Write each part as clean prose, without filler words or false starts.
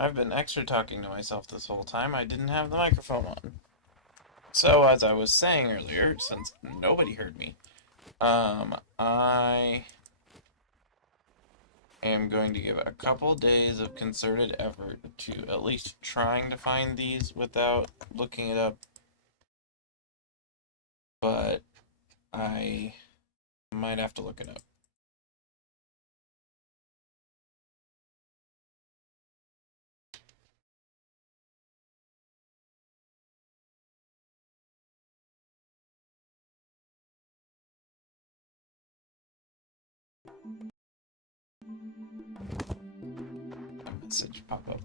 I've been extra talking to myself this whole time. I didn't have the microphone on. So, as I was saying earlier, since nobody heard me, I am going to give a couple days of concerted effort to at least trying to find these without looking it up, but I might have to look it up. A message pop up.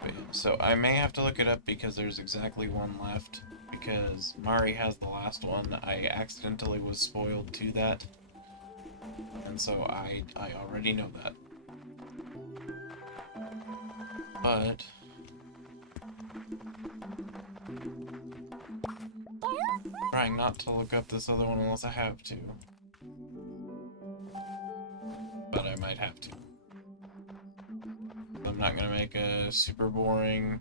But yeah, so I may have to look it up because there's exactly one left. Because Mari has the last one. I accidentally was spoiled to that. And so I already know that. But trying not to look up this other one unless I have to. But I might have to. I'm not gonna make a super boring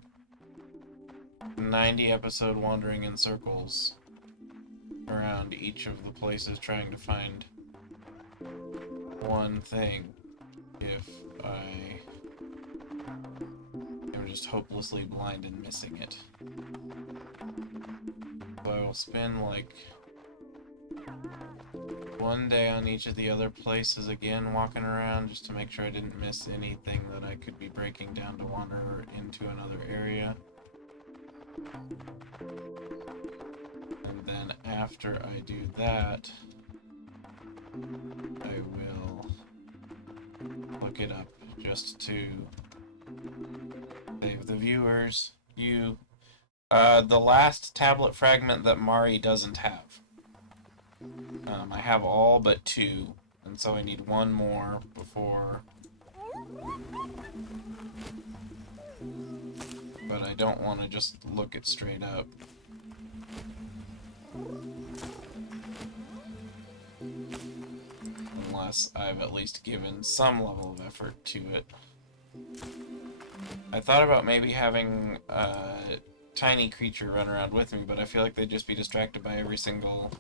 90 episode wandering in circles around each of the places trying to find one thing if I am just hopelessly blind and missing it. So I will spend like one day on each of the other places again, walking around just to make sure I didn't miss anything that I could be breaking down to wander into another area. And then after I do that, I will look it up just to save the viewers. The last tablet fragment that Mari doesn't have. I have all but two, and so I need one more before. But I don't want to just look it straight up. Unless I've at least given some level of effort to it. I thought about maybe having a tiny creature run around with me, but I feel like they'd just be distracted by every single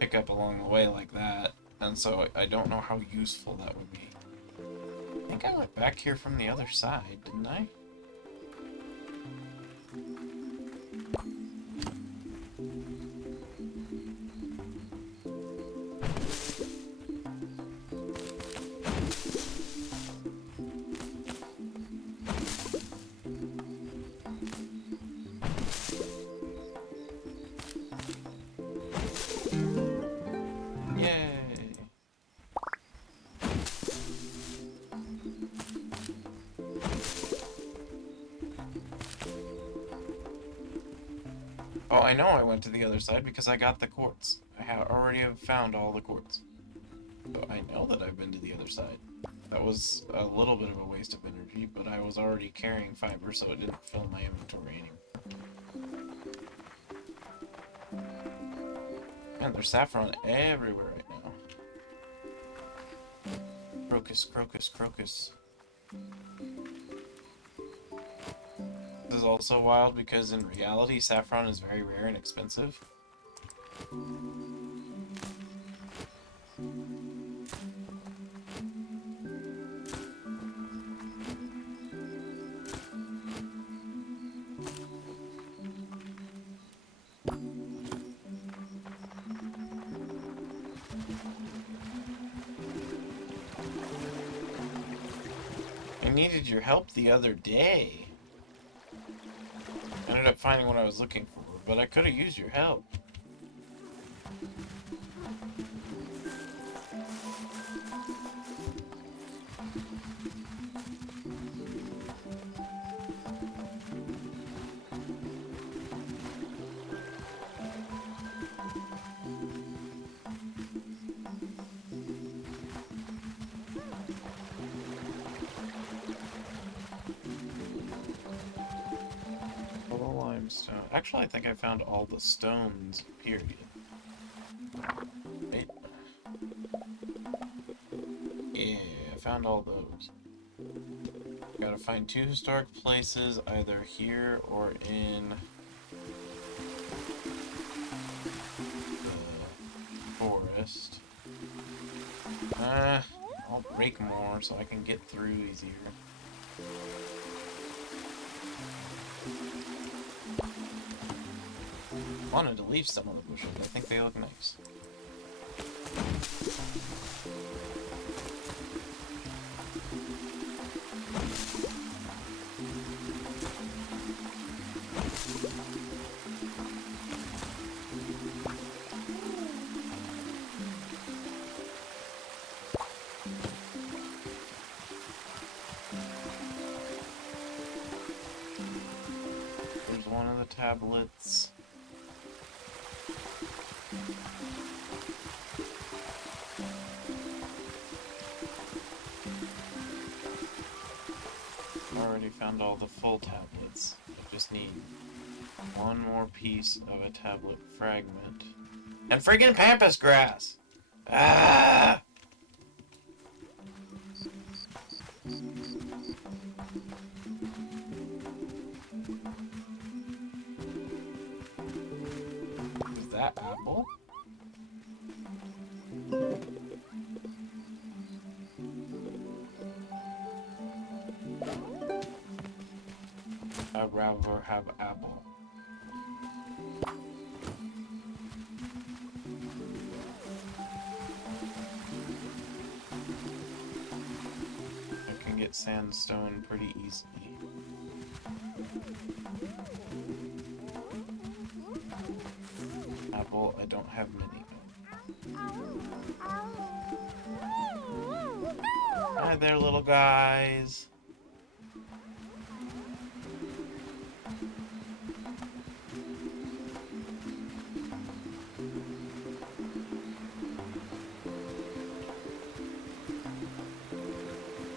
pickup along the way like that, and so I don't know how useful that would be. I think I went back here from the other side, didn't I? Yay! Oh, I know I went to the other side because I got the quartz. Already have found all the quartz. So I know that I've been to the other side. That was a little bit of a waste of energy, but I was already carrying fiber, so it didn't fill my inventory anymore. Man, there's saffron everywhere right now. Crocus, crocus, crocus. This is also wild because in reality, saffron is very rare and expensive. I needed your help the other day. I ended up finding what I was looking for, but I could have used your help. Limestone. Actually, I think I found all the stones, period. Wait. Yeah, I found all those. Gotta find 2 historic places, either here or in the forest. I'll break more so I can get through easier. Wanted to leave some of the bushes. I think they look nice. There's one of the tablets. Already found all the full tablets. I just need one more piece of a tablet fragment. And friggin' pampas grass! Ah! Is that apple? I'd rather have apple. I can get sandstone pretty easily. Apple, I don't have many. Hi there, little guys.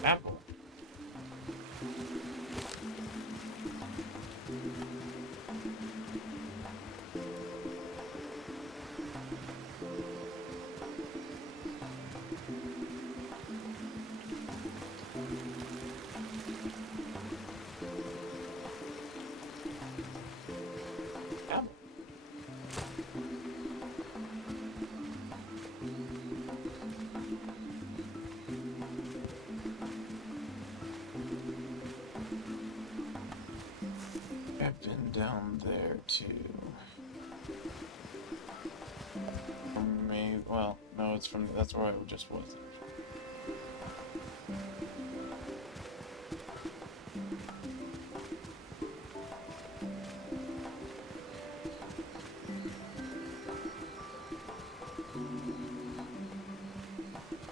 Apple. Apple. I've been down there too. Maybe, well, no, it's from, that's where I just was.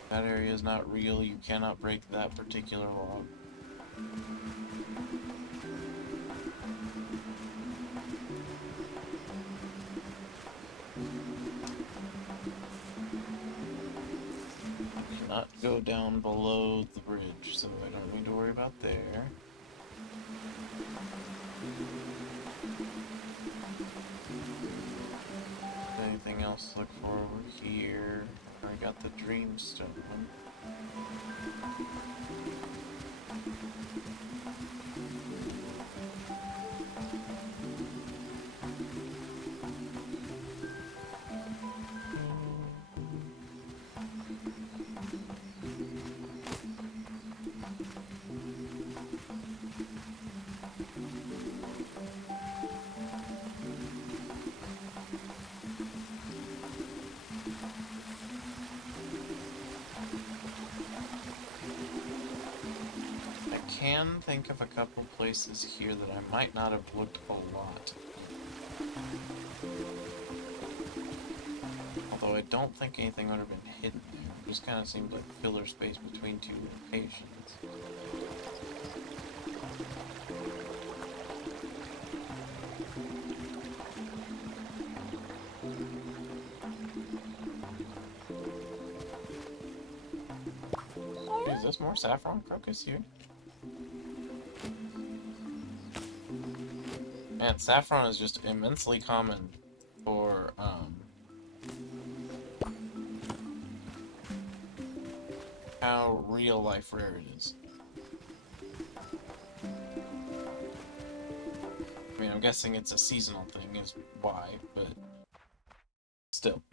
That area is not real, you cannot break that particular log. Not go down below the bridge, so I don't need to worry about there. Anything else to look for over here? I got the dreamstone. I can think of a couple places here that I might not have looked a lot. Although I don't think anything would have been hidden there. It just kind of seemed like filler space between 2 locations. Hey, is this more saffron crocus here? Man, saffron is just immensely common for, how real life rare it is. I mean, I'm guessing it's a seasonal thing is why, but still.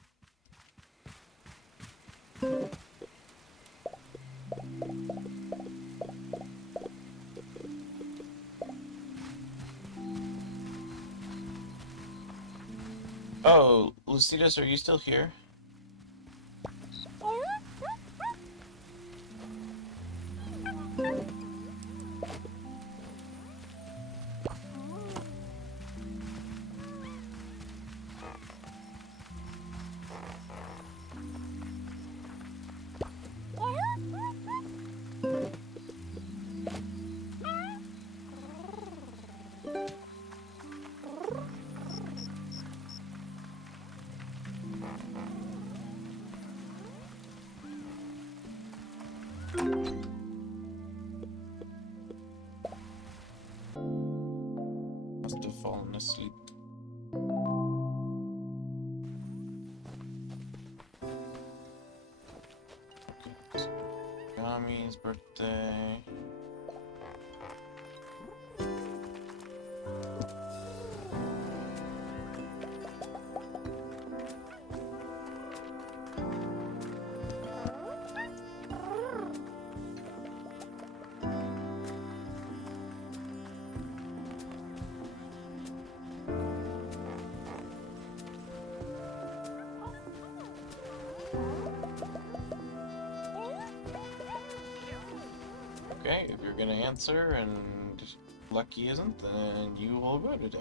Oh, Lucidas, are you still here? Must have fallen asleep. Okay. Yami's birthday. Okay, if you're gonna answer and Lucky isn't, then you will go today.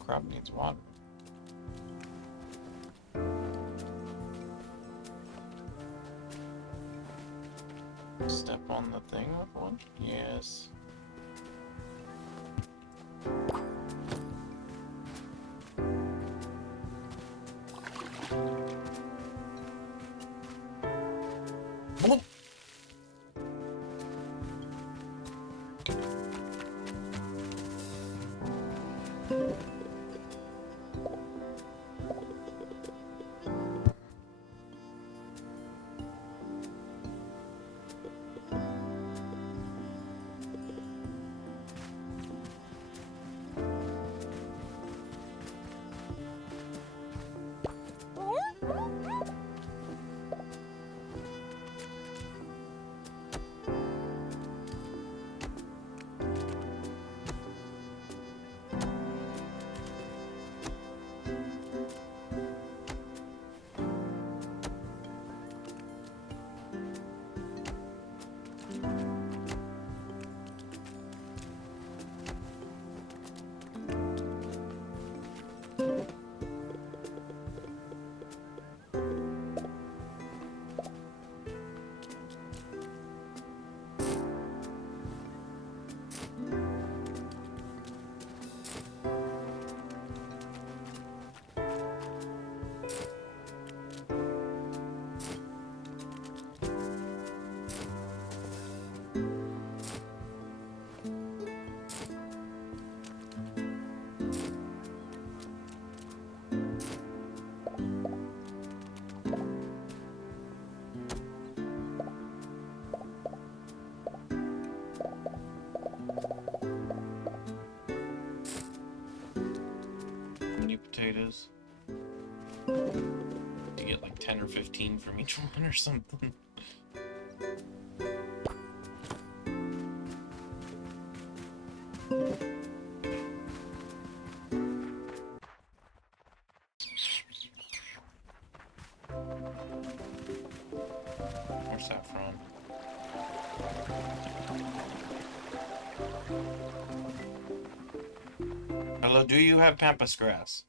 Crop needs water. Step on the thing with one? Yes. is. You get like 10 or 15 from each one or something. More saffron. Hello, do you have pampas grass?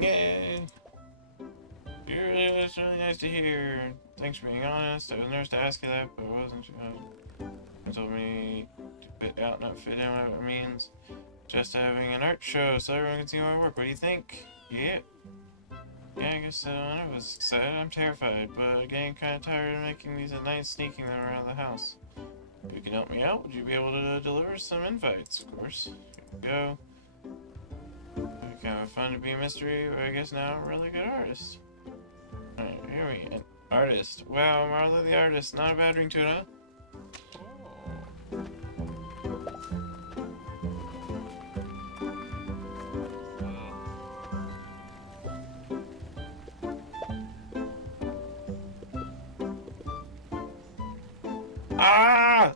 Yay! It's really nice to hear. Thanks for being honest. I was nervous to ask you that, but I wasn't sure. You told me to fit out, not fit in, what it means. Just having an art show so everyone can see my work. What do you think? Yeah. Yeah, I guess so. I was excited. I'm terrified, but getting kind of tired of making these at night, sneaking them around the house. If you can help me out, would you be able to deliver some invites? Of course. Here we go. Kind of fun to be a mystery, but I guess now I'm a really good artist. Alright, here we go. An artist. Wow, Marla the artist. Not a bad ring to it, huh? Ah!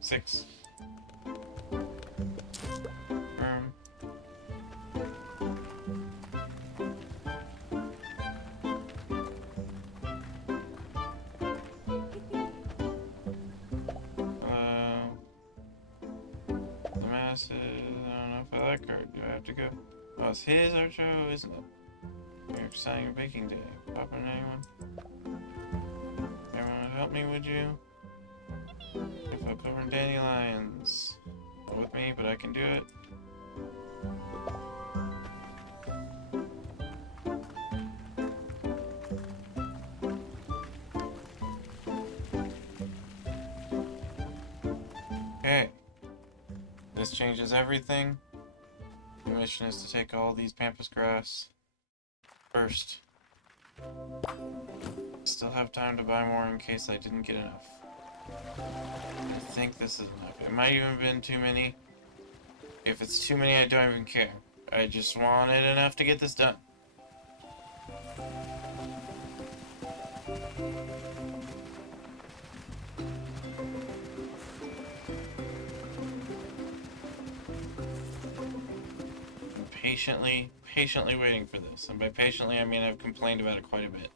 6. The masses. I don't know if I like art. Do I have to go? Oh, it's his art show, isn't it? You're exciting your baking day. Popping anyone? Everyone would help me, would you? If I cover in dandelions. Not with me, but I can do it. Okay. This changes everything. The mission is to take all these pampas grass first. Still have time to buy more in case I didn't get enough. I think this is enough. It might even have been too many. If it's too many, I don't even care. I just wanted enough to get this done. Patiently waiting for this. And by patiently, I mean I've complained about it quite a bit.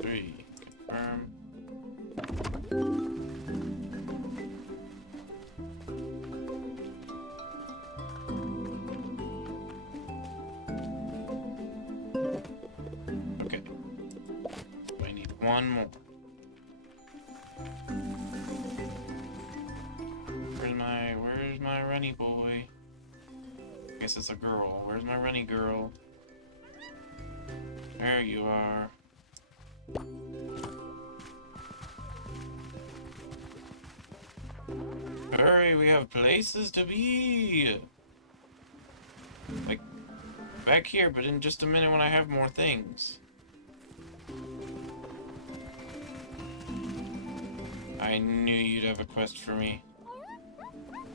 Three. Confirm. Okay. I need one more. Where's my runny boy? I guess it's a girl. Where's my runny girl? There you are. Hurry, we have places to be! Like, back here, but in just a minute when I have more things. I knew you'd have a quest for me.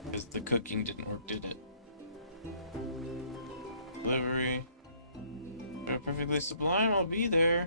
Because the cooking didn't work, did it? Delivery. They're perfectly sublime, I'll be there.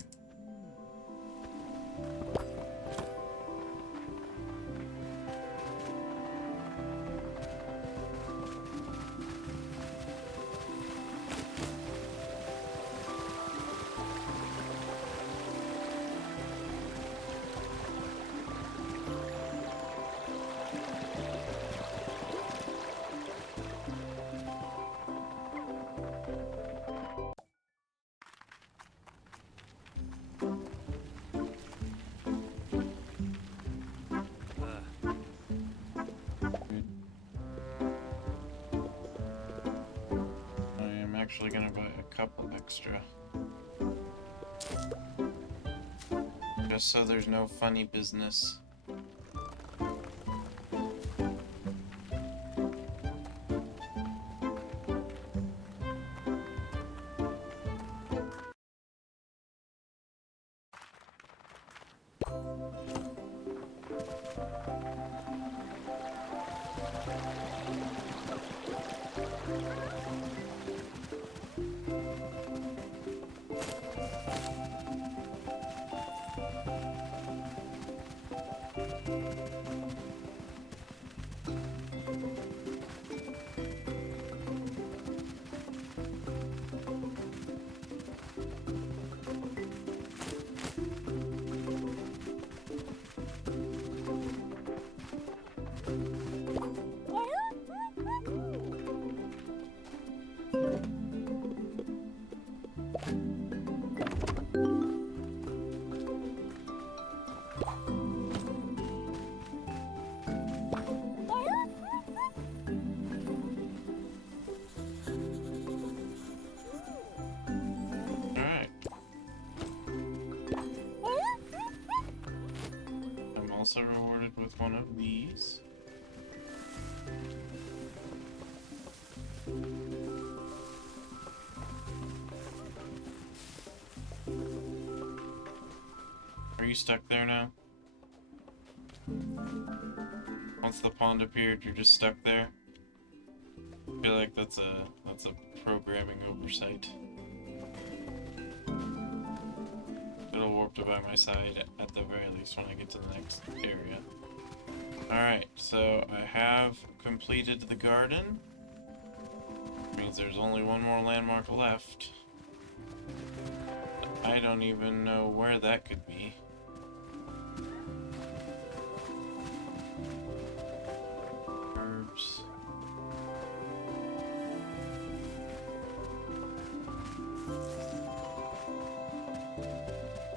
Actually gonna buy a couple extra. Just so there's no funny business. Alright. I'm also rewarded with one of these. Are you stuck there now? Once the pond appeared, you're just stuck there? I feel like that's a programming oversight. It'll warp to by my side at the very least when I get to the next area. Alright, so I have completed the garden. Means there's only one more landmark left. I don't even know where that could be. Herbs.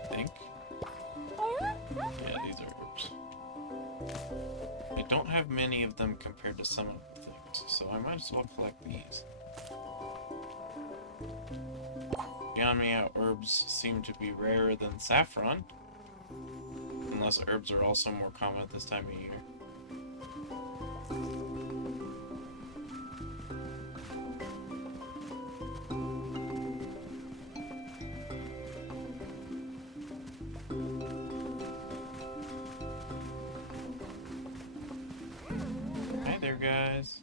I think. Yeah, these are herbs. I don't have many of them compared to some of the things, so I might as well collect these. Beyond me out, herbs seem to be rarer than saffron. Unless herbs are also more common at this time of year. Hi there, guys.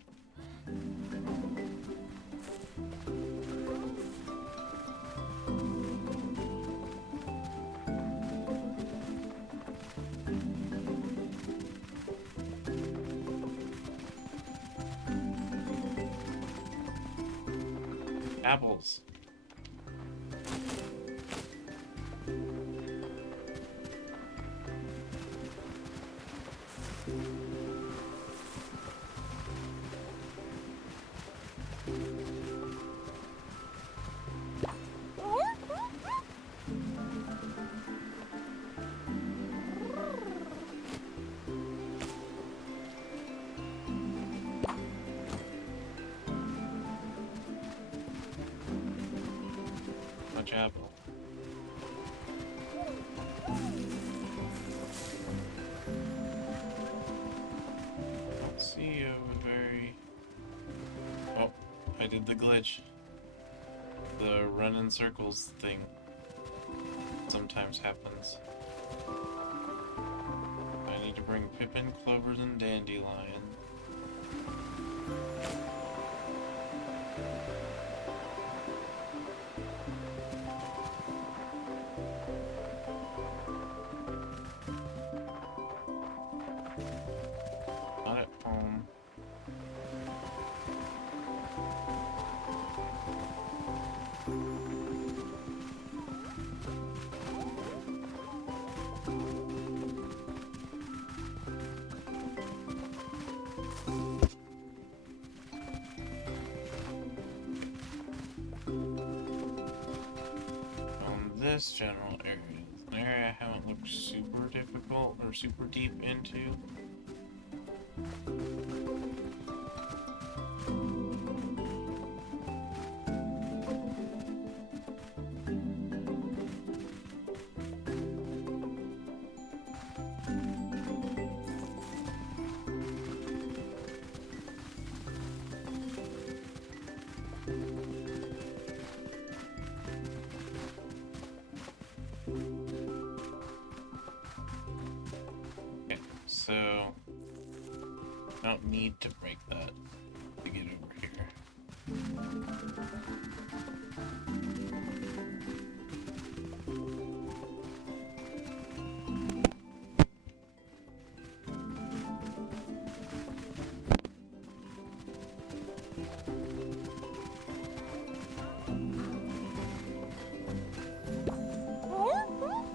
Apples. Much apple. Don't see a very... Oh, I did the glitch. The run in circles thing sometimes happens. I need to bring Pippin, Clovers, and Dandelion. Not at home. This general area is an area I haven't looked super difficult or super deep into. So, don't need to break that to get over here.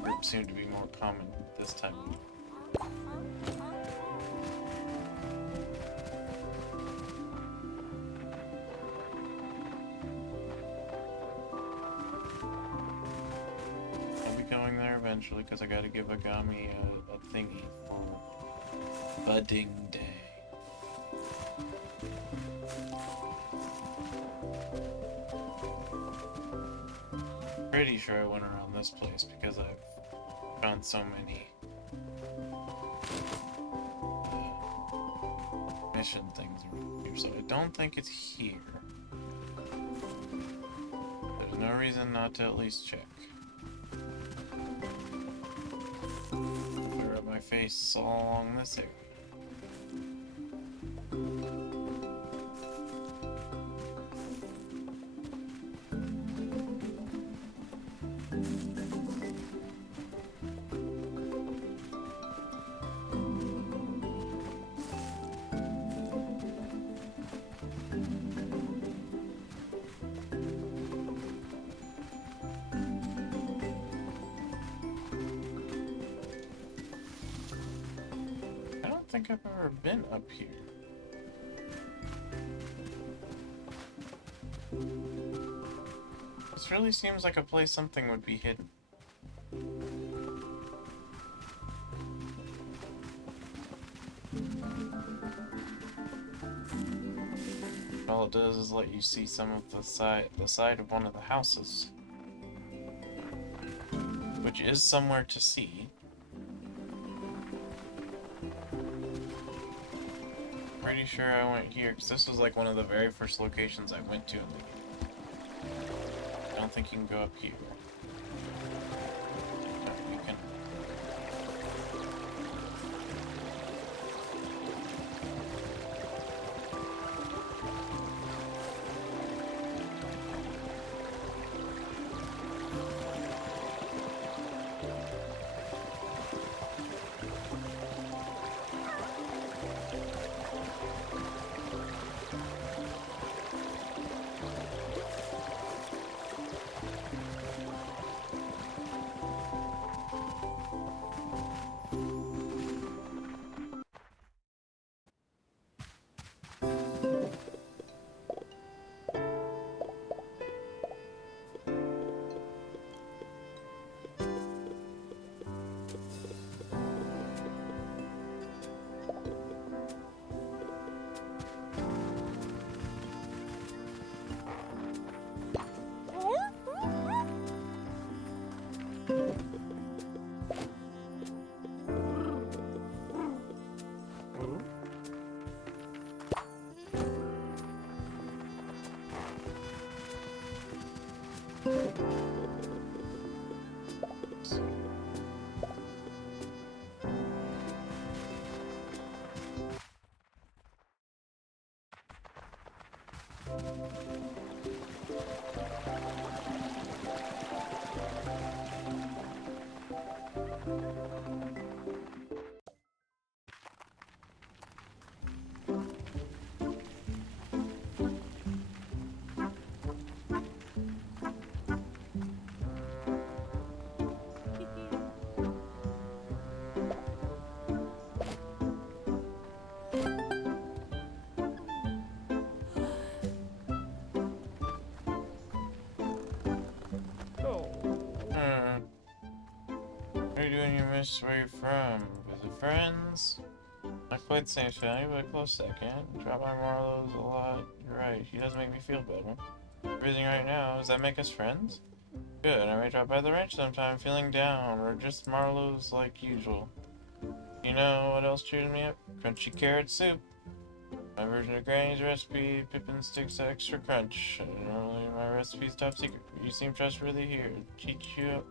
Ropes seem to be more common this time. I'll be going there eventually because I gotta give Agami a thingy for budding day. Pretty sure I went around this place because I've found so many mission things around here, so I don't think it's here. There's no reason not to at least check. Clear up my face all along this area. I don't think I've ever been up here. This really seems like a place something would be hidden. All it does is let you see some of the side of one of the houses, which is somewhere to see. Pretty sure I went here because this was like one of the very first locations I went to in the game. I don't think you can go up here. No, you can. What are you doing here, miss? Where are you from? Visit friends? Not quite the same family, but a close second. Drop by Marlowe's a lot. You're right, she does make me feel better. Visiting right now, does that make us friends? Good, I may drop by the ranch sometime feeling down, or just Marlowe's like usual. You know what else cheers me up? Crunchy carrot soup. My version of Granny's recipe, Pippin sticks extra crunch. Normally my recipe's top secret. You seem trustworthy here. Teach you up.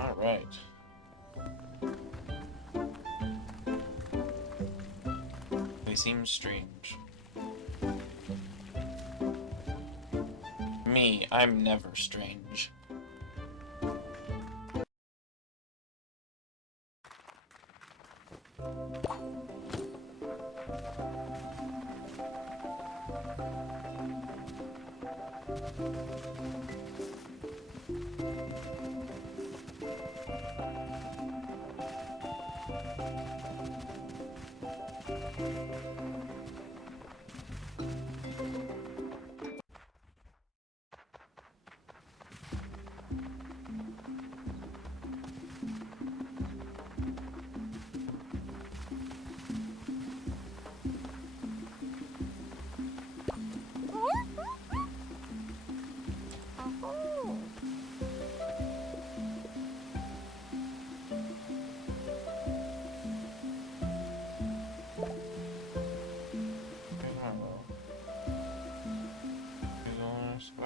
Alright. right. They seem strange. Me, I'm never strange.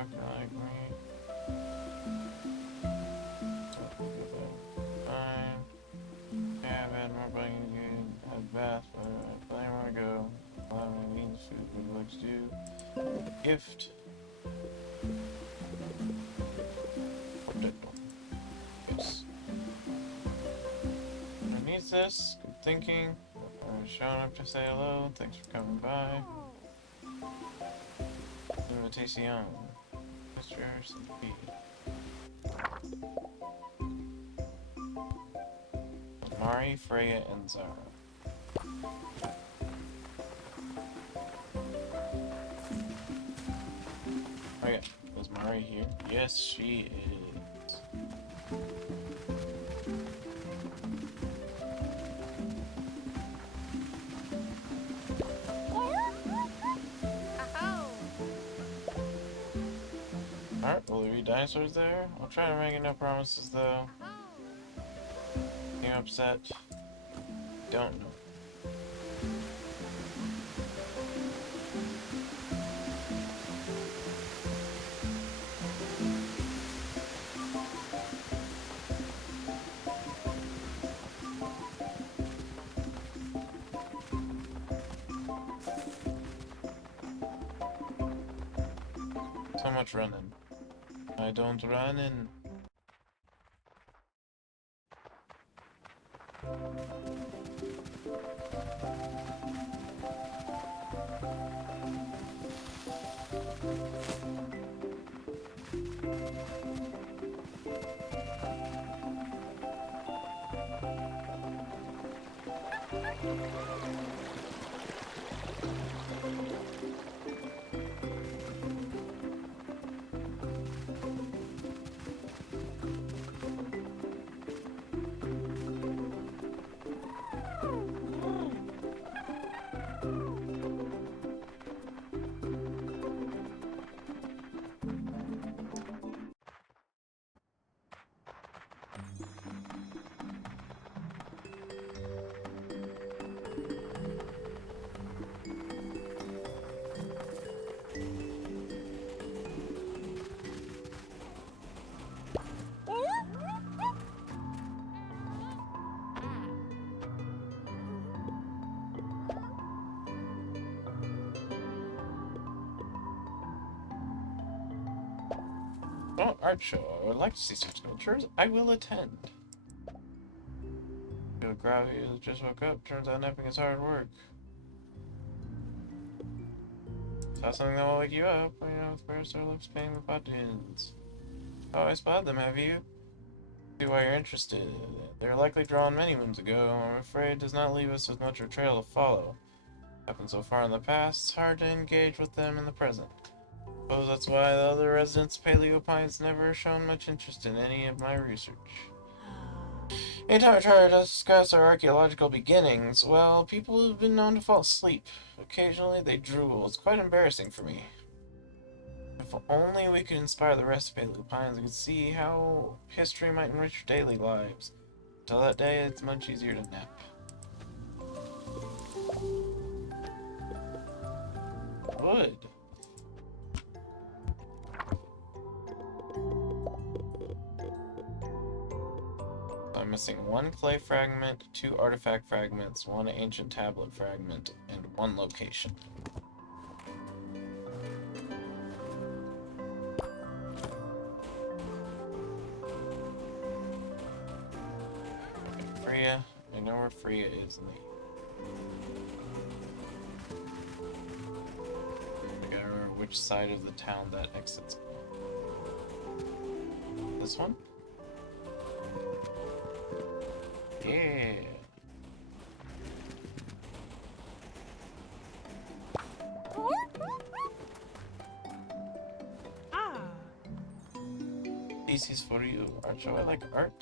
Like me. Fine. Yeah, I've had more biking good. Had bath, but I probably want to go. Allow me to eat food good looks do. Gift. Yes. Who needs this? Good thinking. Showing up to say hello. Thanks for coming by. Invitation. Mr. P. Mari, Freya, and Zara. Oh yeah, is Mari here? Yes, she is. Alright, will there be dinosaurs there? I'll try to make no promises though. Getting upset? Don't know. So much running. I don't run in. Oh, art show. I would like to see some sculptures. I will attend. Feel gravity just woke up. Turns out napping is hard work. Saw something that will wake you up. You know, with Parasaur looks paying the buttons. Oh, I spotted them, have you? See why you're interested. They were likely drawn many moons ago. I'm afraid does not leave us with much of a trail to follow. Happened so far in the past, it's hard to engage with them in the present. Suppose that's why the other residents of Paleo Pines never shown much interest in any of my research. Anytime I try to discuss our archaeological beginnings, well, people have been known to fall asleep. Occasionally they drool. It's quite embarrassing for me. If only we could inspire the rest of Paleo Pines, we could see how history might enrich our daily lives. Till that day, it's much easier to nap. Wood. missing 1 clay fragment, 2 artifact fragments, 1 ancient tablet fragment, and 1 location. Okay, Freya. I know where Freya is in the... I gotta remember which side of the town that exits. This one? Yeah. This is for you. Art show. I like art.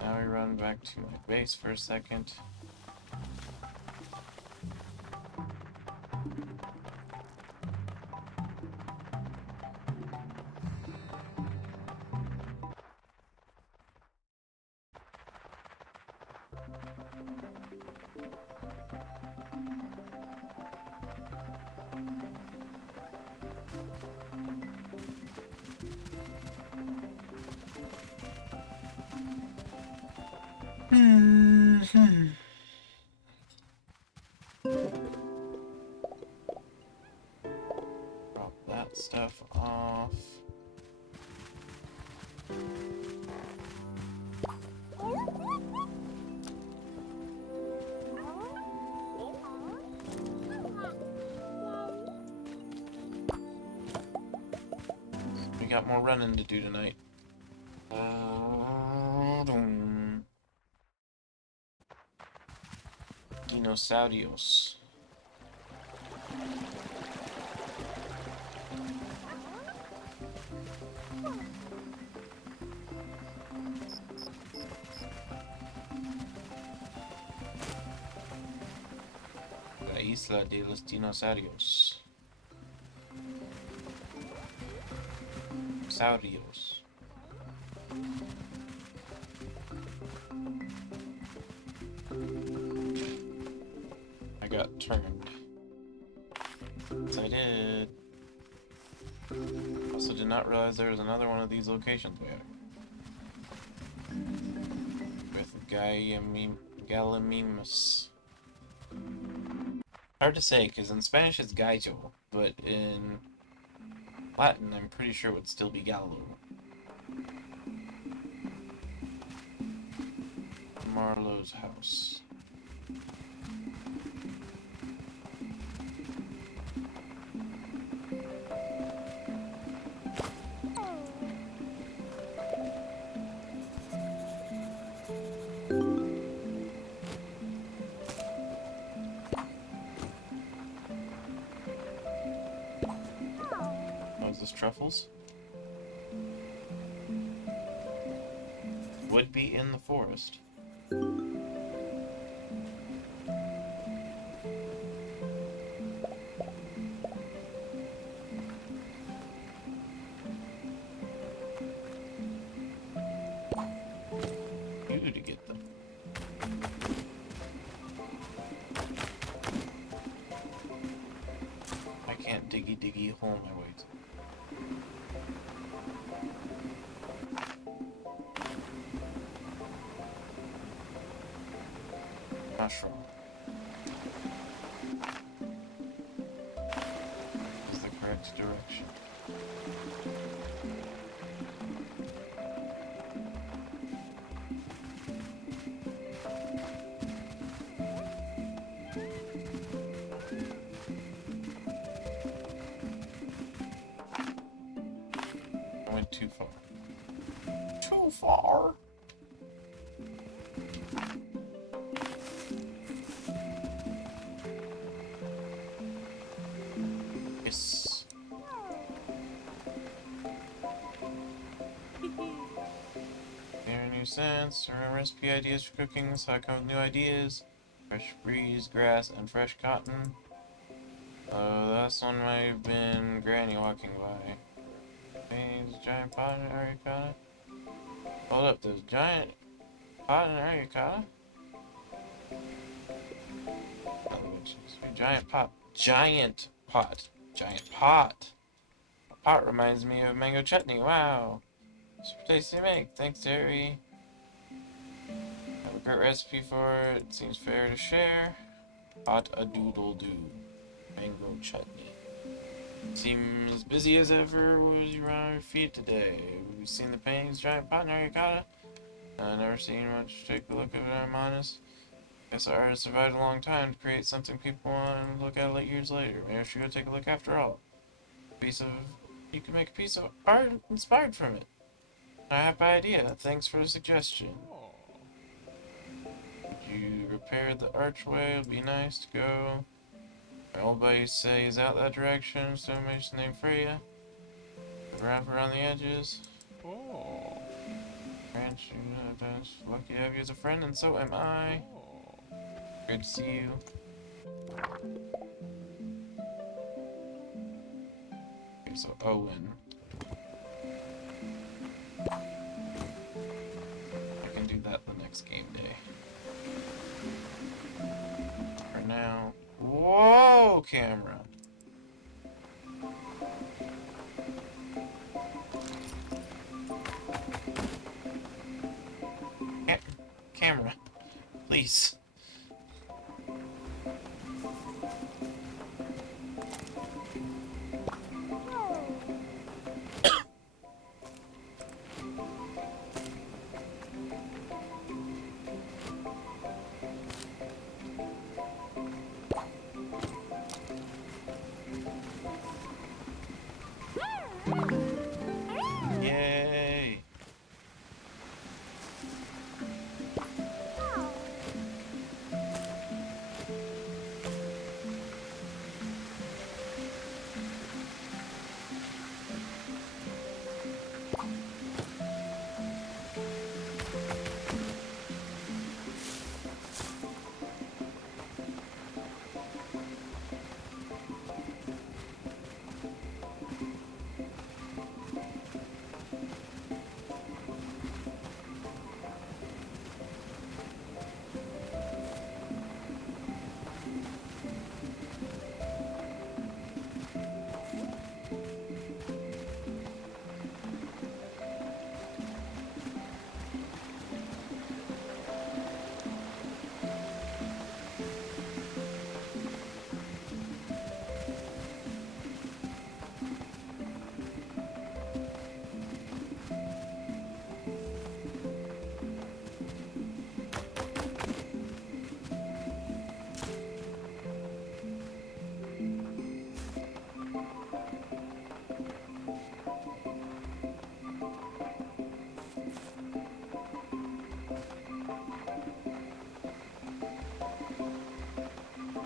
Now we run back to my base for a second. Drop that stuff off. We got more running to do tonight. Dinosaurios. La isla de los dinosaurios. Saurios. I got turned. Yes, I did. Also did not realize there was another one of these locations we had. With Gallimimus. Hard to say, because in Spanish it's Gallo, but in Latin I'm pretty sure it would still be Gallo. Marlowe's house. Oh, is this truffles? Would be in the forest. You to get them. I can't diggy hole my way to. Mushroom. Is the correct direction. I went too far. Too far? Yes. There are new scents, or recipe ideas for cooking, so I come with new ideas. Fresh breeze, grass, and fresh cotton. The last one might have been Granny walking by. Hey, there's a giant pot in Arikata. Hold up, there's a giant pot in Arikata? Giant pot. Giant pot. Giant pot. A pot reminds me of mango chutney. Wow. Super tasty to make. Thanks, Terry. Have a great recipe for it. It seems fair to share. Pot a doodle doo. Mango chutney. Seems busy as ever. Was you on your feet today? We've seen the paintings, giant pot, now you got it. Never seen much. Take a look at it, I'm honest. Guess the artist survived a long time to create something people want to look at late years later. Maybe I should go take a look after all. You can make a piece of art inspired from it. I have an idea. Thanks for the suggestion. Would you repair the archway? It'll be nice to go. My old buddies say he's out that direction, so I made his name Freya. Wrap around the edges. Branch, lucky to have you as a friend, and so am I. Good to see you. Okay, so Owen. I can do that the next game day. For now. Whoa, camera. Camera. Please. Yay!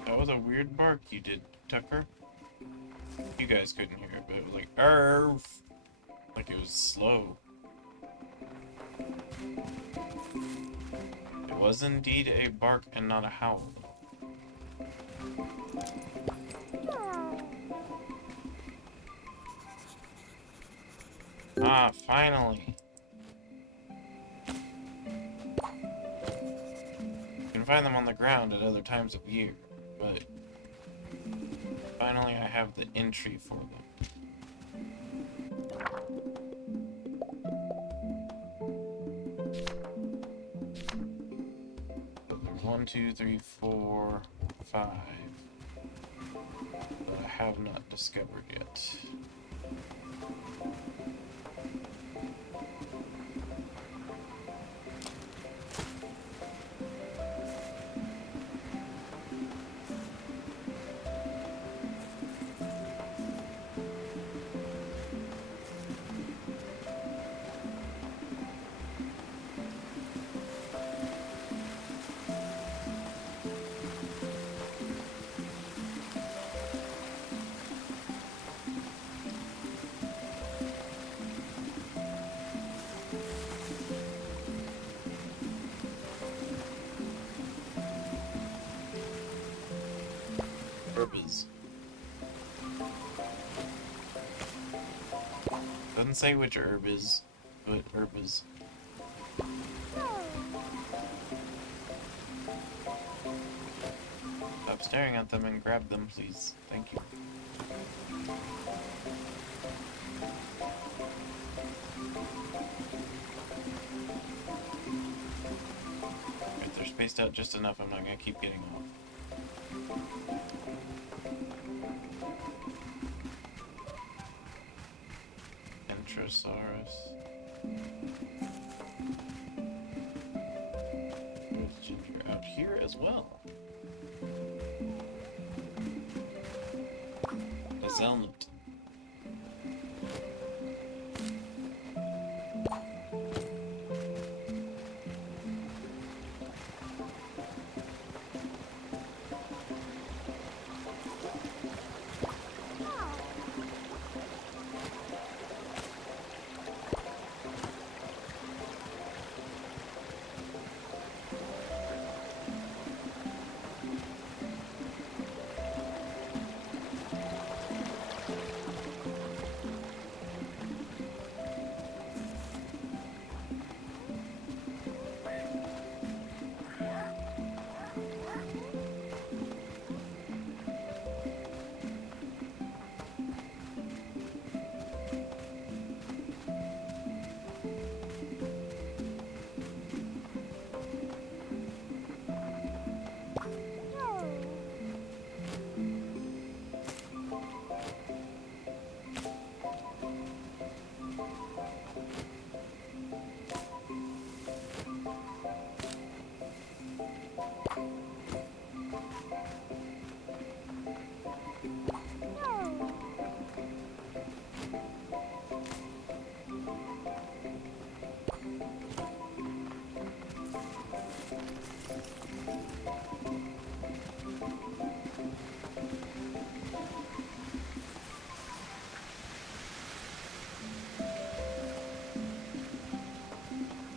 That was a weird bark you did, Tucker. You guys couldn't hear it, but it was like, "Arf!" Like it was slow. It was indeed a bark and not a howl. Ah, finally! You can find them on the ground at other times of year, but finally I have the entry for them. So there's 1, 2, 3, 4, 5 that I have not discovered yet. Herbs. Doesn't say which herb is, but herb is. Stop staring at them and grab them, please. Thank you. If they're spaced out just enough, I'm not gonna keep getting off. Entrosaurus. There's Ginger out here as well. A Zelnut.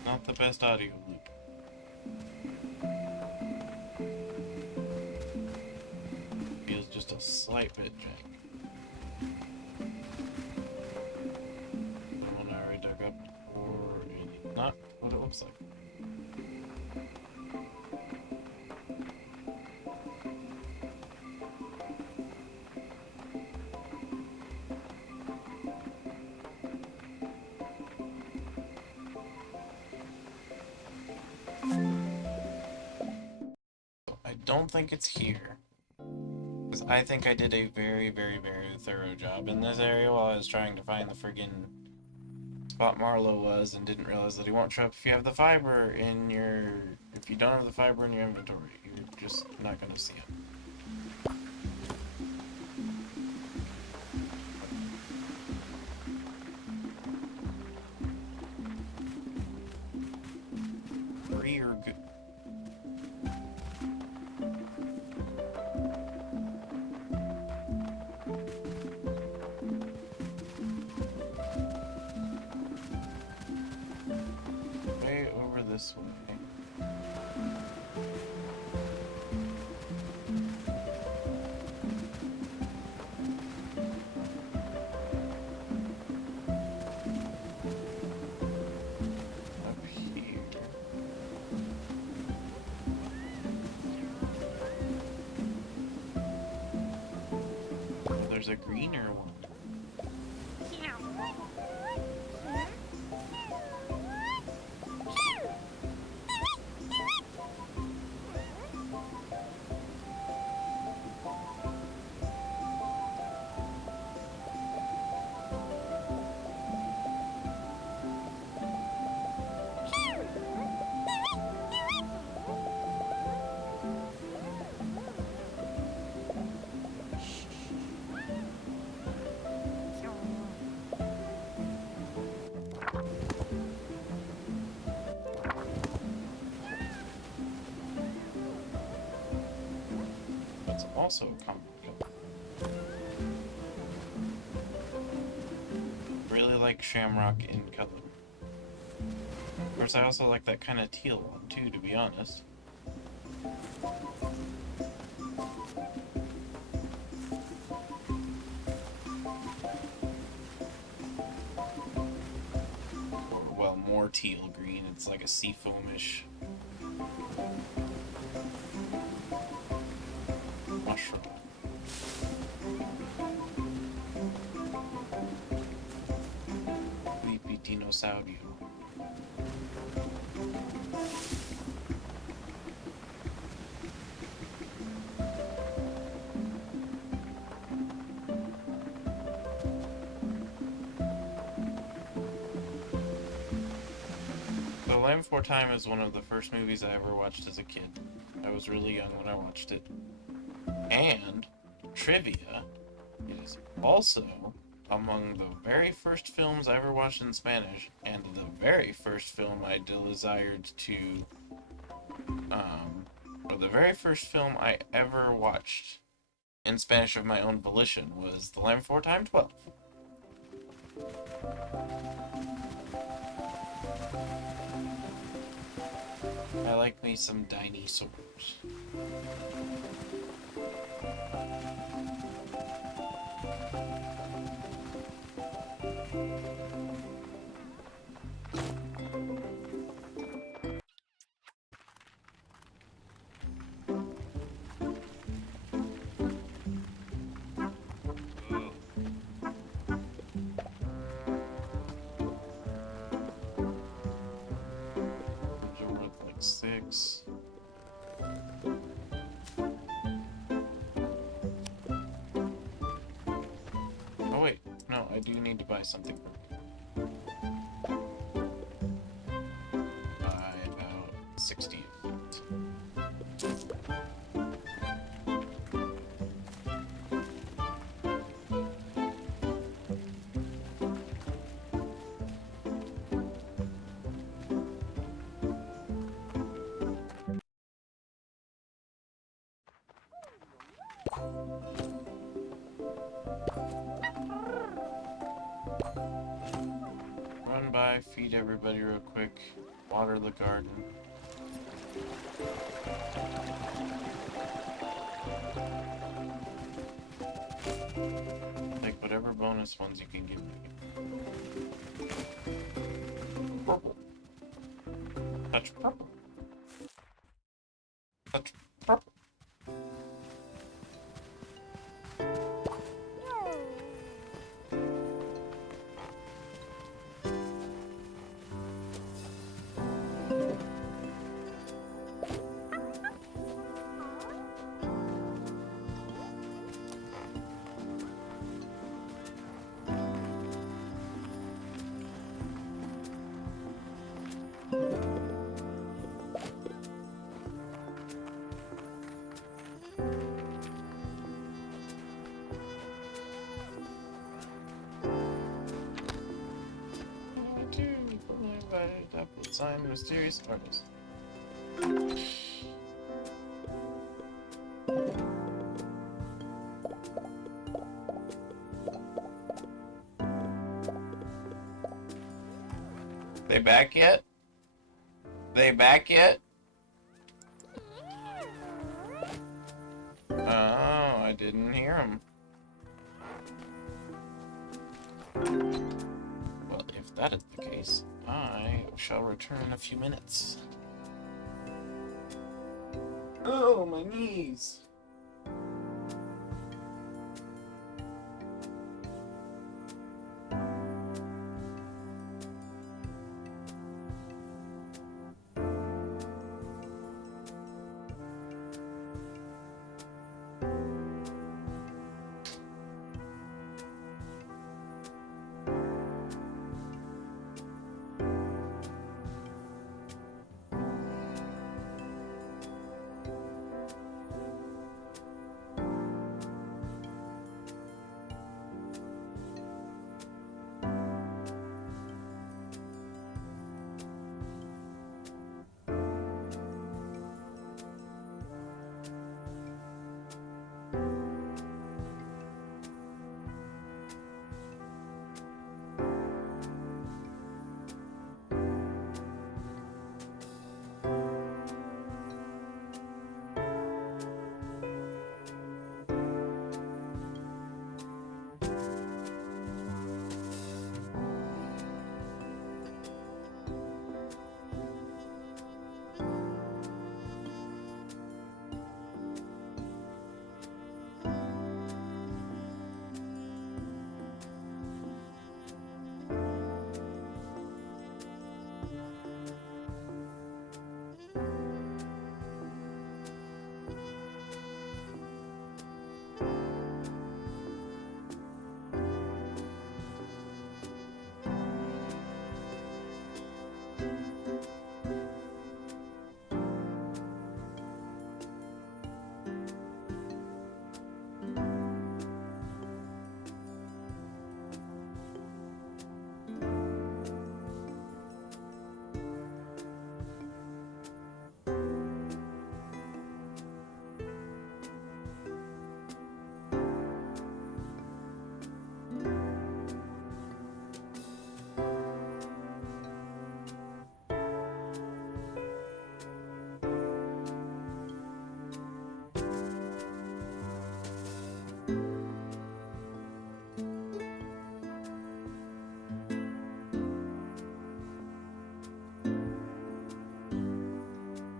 Not the best audio loop. Feels just a slight bit jank. The one I already dug up, or not what it looks like. Don't think it's here, because I think I did a very, very, very thorough job in this area while I was trying to find the friggin' spot Marlowe was, and didn't realize that he won't show up if you have the fiber in your... If you don't have the fiber in your inventory, you're just not gonna see him. Rear good. This way. Up here. There's a greener one. Also a comic. Really like Shamrock in color. Of course, I also like that kind of teal one too, to be honest. Or, well, more teal green. It's like a seafoamish. mushroom. Sleepy dinosaurio. The Land Before Time is one of the first movies I ever watched as a kid. I was really young when I watched it. And, trivia, it is also among the very first films I ever watched in Spanish, and the very first film I desired to, or the very first film I ever watched in Spanish of my own volition was The Land Before Time 12. I like me some dinosaurs. They're worth like 6. Oh wait, no, I do need to buy something. Buy about 60 of it. Run by, feed everybody real quick, water the garden. Like whatever bonus ones you can give me. Purple. Touch purple. Touch purple. Sign mysterious artist. They back yet? They back yet? Oh, I didn't hear them. Well, if that is the case, I shall return in a few minutes. Oh, my knees!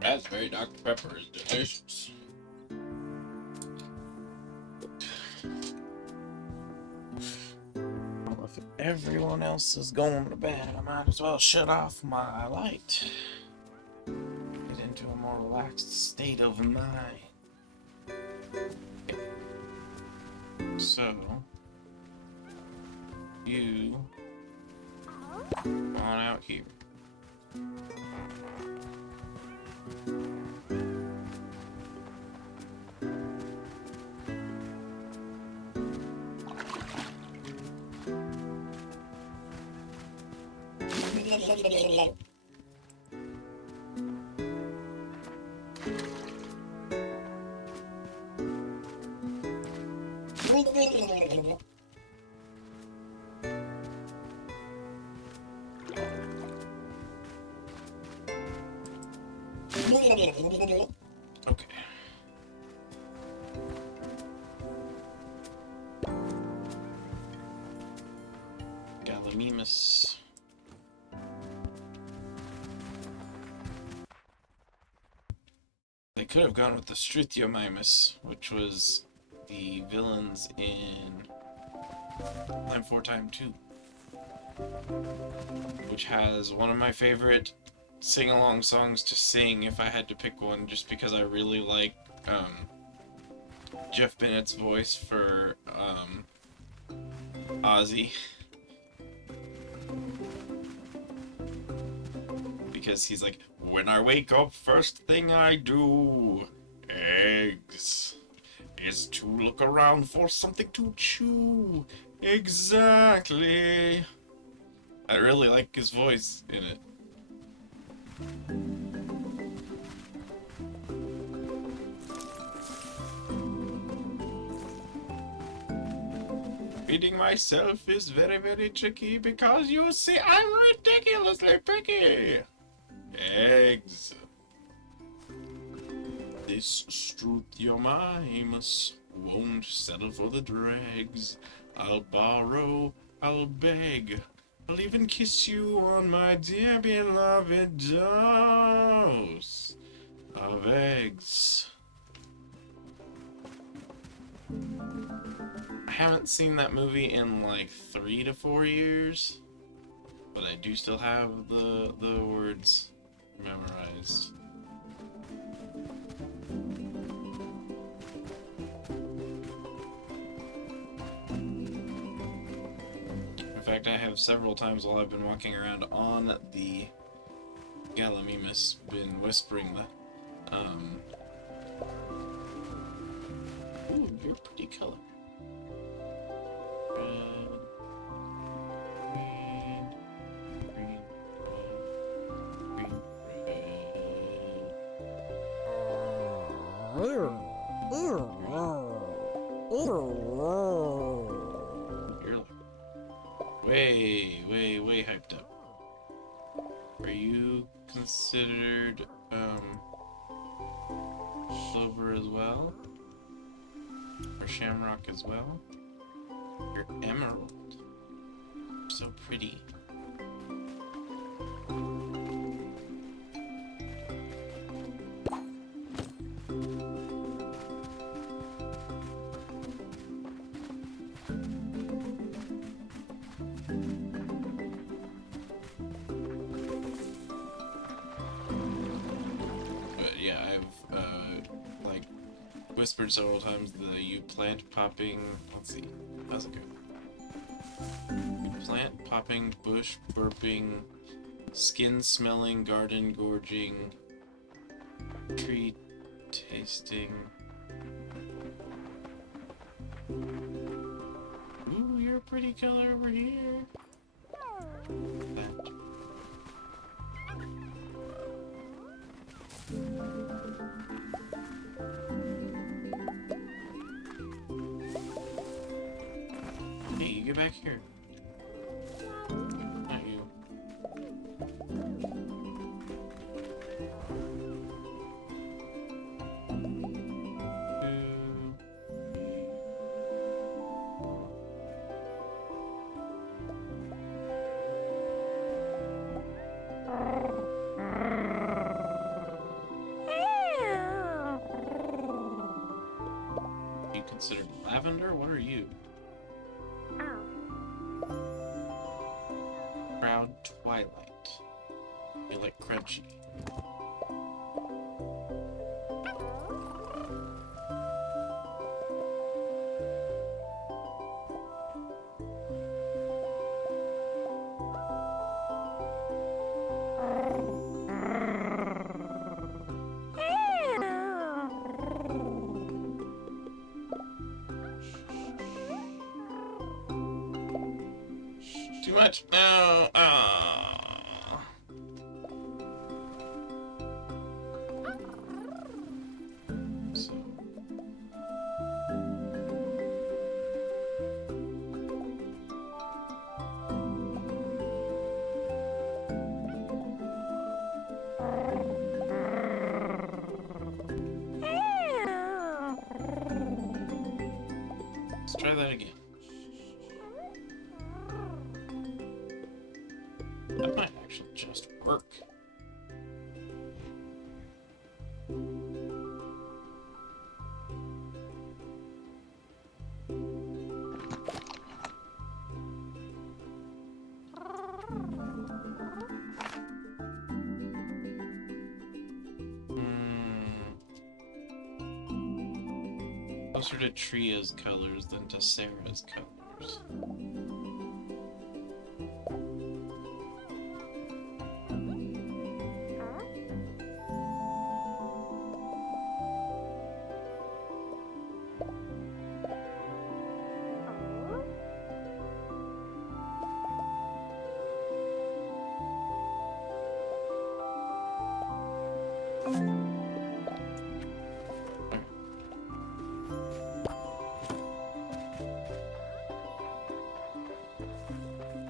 Raspberry Dr. Pepper is delicious. Well, if everyone else is going to bed, I might as well shut off my light. Get into a more relaxed state of mind. So, you on out here. Okay. Gallimimus. They could have gone with the Struthiomimus, which was the villains in Time 4 Time 2, which has one of my favorite sing-along songs to sing if I had to pick one, just because I really like Jeff Bennett's voice for Ozzy. Because he's like, when I wake up, first thing I do, eggs, is to look around for something to chew. Exactly. I really like his voice in it. Feeding myself is very, very tricky because you see I'm ridiculously picky. Eggs. This Struthiomimus won't settle for the dregs. I'll borrow, I'll beg, I'll even kiss you on my dear beloved dose of eggs. I haven't seen that movie in like 3 to 4 years, but I do still have the words memorized. In fact, I have several times while I've been walking around on the Gallimimus been whispering the ooh, you're a pretty color. Red, green, green, You're way hyped up. Are you considered silver as well? Or shamrock as well? You're emerald. So pretty. But yeah, I've like whispered several times the you plant popping. Let's see, how's it go? Plant popping, bush burping, skin smelling, garden gorging, tree tasting. Ooh, you're a pretty color over here. That. Hey, you get back here. Not you. considered lavender? What are you? Proud Twilight. You like crunchy. Too much? No! Oh. So. Let's try that again. That might actually just work. Closer to Tria's colors than to Sarah's colors.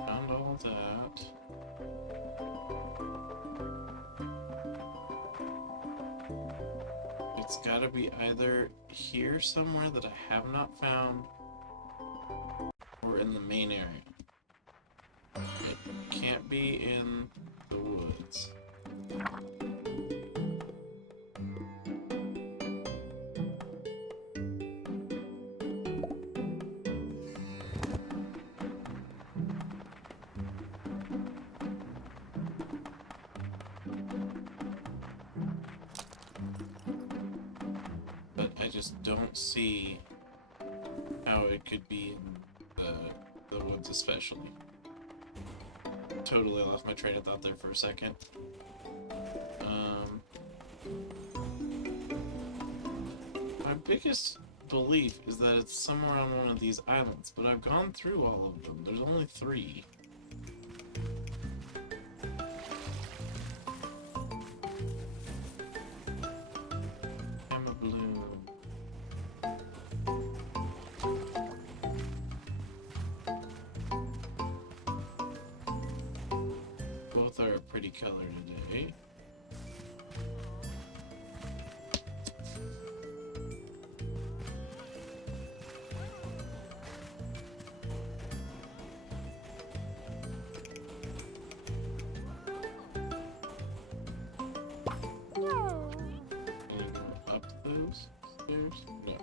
Found all that. It's gotta be either here somewhere that I have not found, or in the main area. It can't be in the woods. But I just don't see how it could be in the woods especially. Totally lost my train of thought there for a second. My biggest belief is that it's somewhere on one of these islands, but I've gone through all of them. There's only 3. Emma Bloom. Both are a pretty color today. Stairs? No.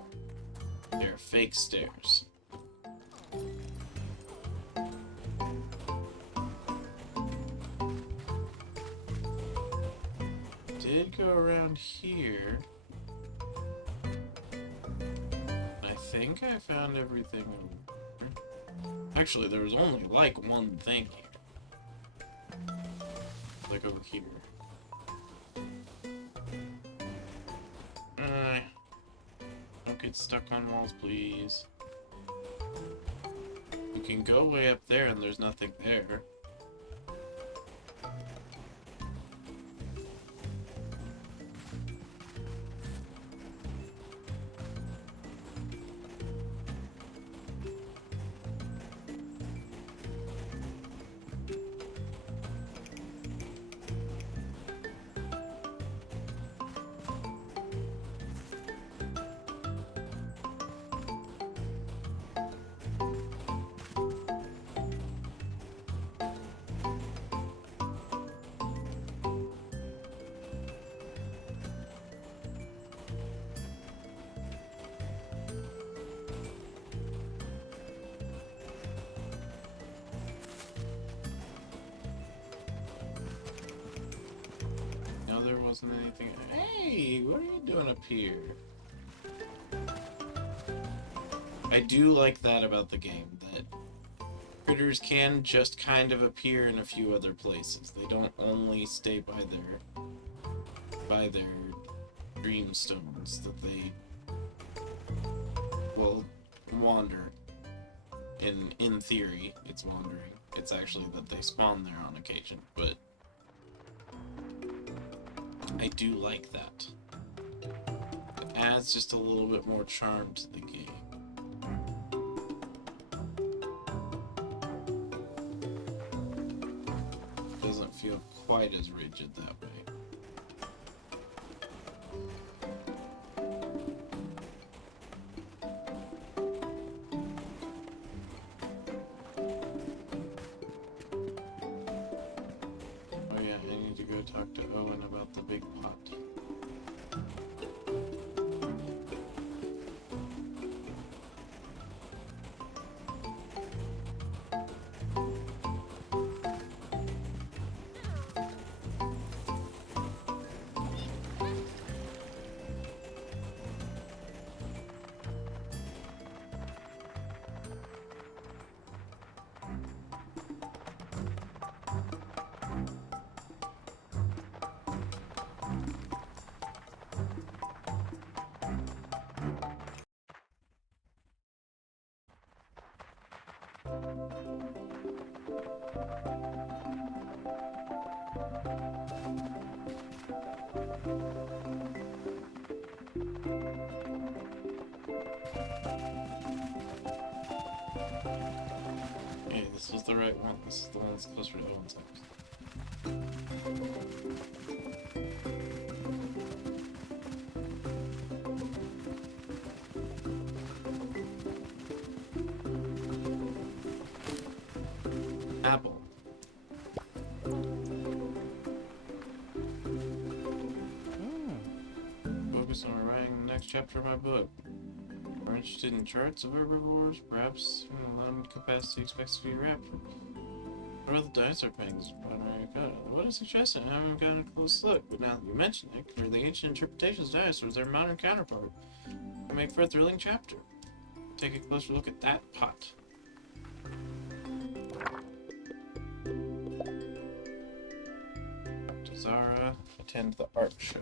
They're fake stairs. Did go around here. I think I found everything over. Actually, there was only like one thing here. Like over here. Don't get stuck on walls, please. You can go way up there and there's nothing there. there wasn't anything. Hey, what are you doing up here? I do like that about the game, that critters can just kind of appear in a few other places. They don't only stay by their dream stones, that they will wander. In theory, it's wandering. It's actually that they spawn there on occasion, but I do like that. It adds just a little bit more charm to the game. Doesn't feel quite as rigid that way. Oh yeah, I need to go talk to Owen about the big pot. Hey, this is the right one. This is the one that's closer to Owen's house. Apple. Focus on writing the next chapter of my book. We're interested in charts of herbivores, perhaps lung capacity expects to be rapid. What about the dinosaur penguins? What a suggestion. I haven't gotten a close look, but now that you mention it, they're the ancient interpretations of dinosaurs, their modern counterpart. They make for a thrilling chapter. Take a closer look at that pot. To Zara, attend the art show.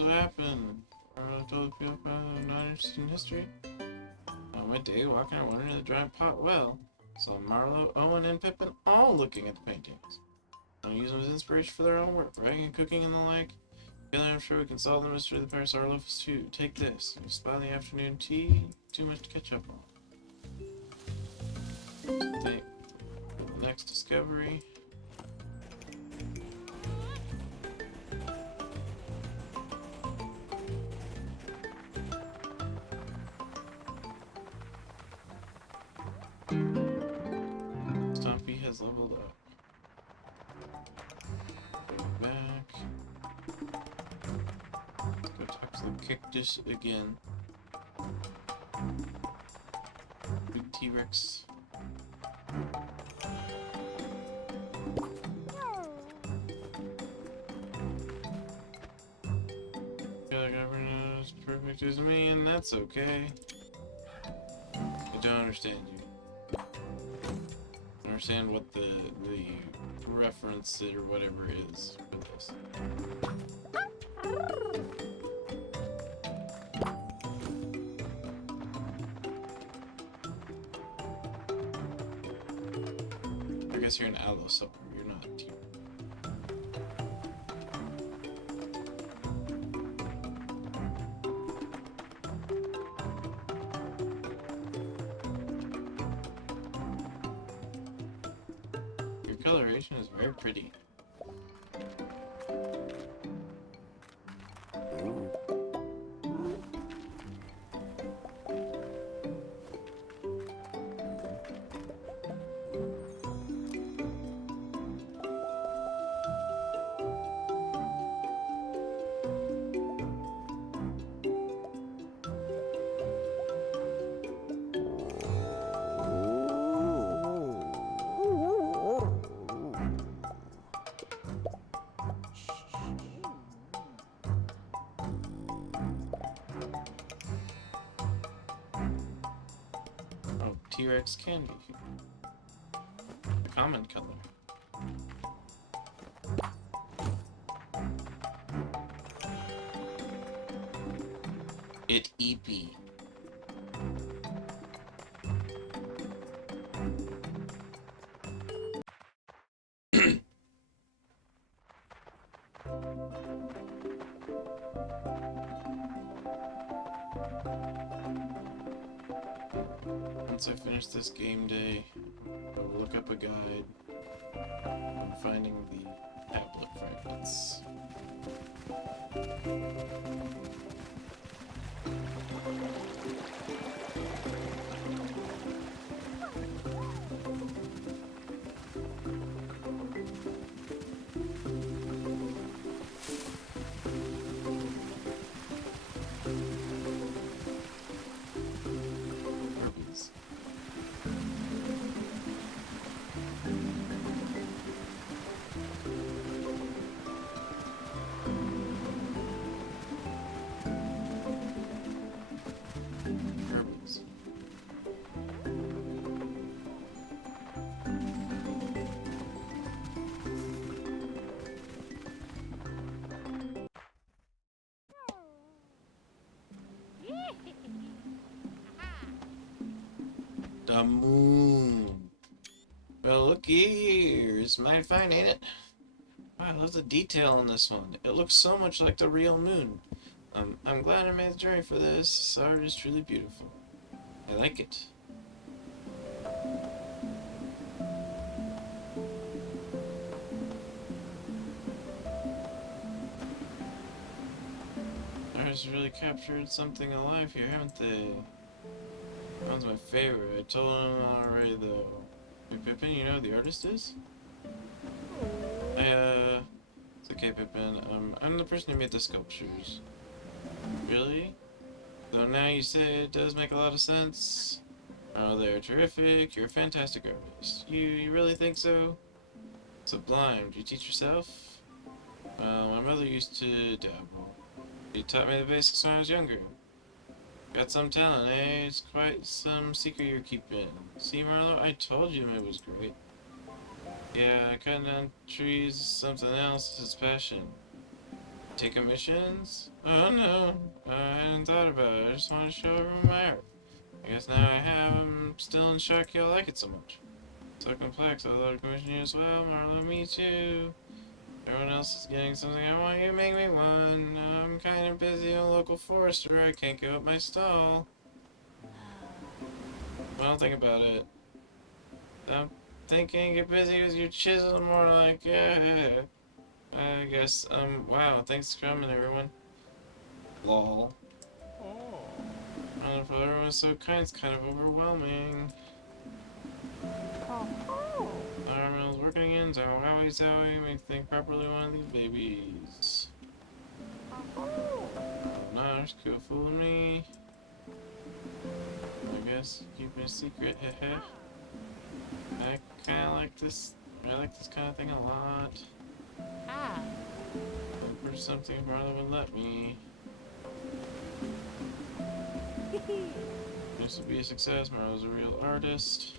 What happened? I totally feel I'm not interested in history. On my day walking, I wandered into the giant pot well. Saw Marlowe, Owen, and Pippin all looking at the paintings. I use them as inspiration for their own work, writing and cooking and the like. Together, I'm sure we can solve the mystery of the Paris Arlophus too. Take this. You spot the afternoon tea. Too much to catch up on. Think. Next discovery. Stompy has leveled up. Go back. Let's go talk to the cactus again. Big T-Rex. Feel like everyone is perfect as me, and that's okay. I don't understand you. Understand what the reference or whatever is for this. I guess you're an aloe supper, you're not a tea. Your coloration is very pretty. Oh, T-Rex candy. The common color. It EP. Once I finish this game day, I'll look up a guide on finding the tablet fragments. Herbies. Herbies. The moon. Well, look here. It's mighty fine, ain't it? Wow, lots of detail on this one. It looks so much like the real moon. I'm glad I made the journey for this. This art is truly beautiful. I like it. Artists really captured something alive here, haven't they? That one's my favorite. I told him already, though. Hey, Pippin, you know who the artist is? It's okay, Pippin. I'm the person who made the sculptures. Really? Though now you say it does make a lot of sense. Oh, they're terrific. You're a fantastic artist. You really think so? Sublime. Do you teach yourself? Well, my mother used to dabble. She taught me the basics when I was younger. Got some talent, eh? It's quite some secret you're keeping. See, Marlo, I told you it was great. Yeah, cutting down trees is something else. It's passion. Take commissions? Oh no, I hadn't thought about it. I just want to show everyone my art. I guess now I have. I'm still in shock y'all like it so much. So complex. I love to commission you as well. Marlo, me too. Everyone else is getting something I want. You make me one. I'm kind of busy a local forester. I can't give up my stall. Well, think about it. I'm thinking get busy with your chisel more like, I guess, wow, thanks for coming, everyone. Lol. Wonderful, everyone's so kind, it's kind of overwhelming. Armel's working in, so wowie zowie, makes things properly one of these babies. Nice, cool fooling me. I guess keep it a secret, heh. I kinda like this, I like this kind of thing a lot. Look for something Marla would let me. This will be a success, Marla's a real artist.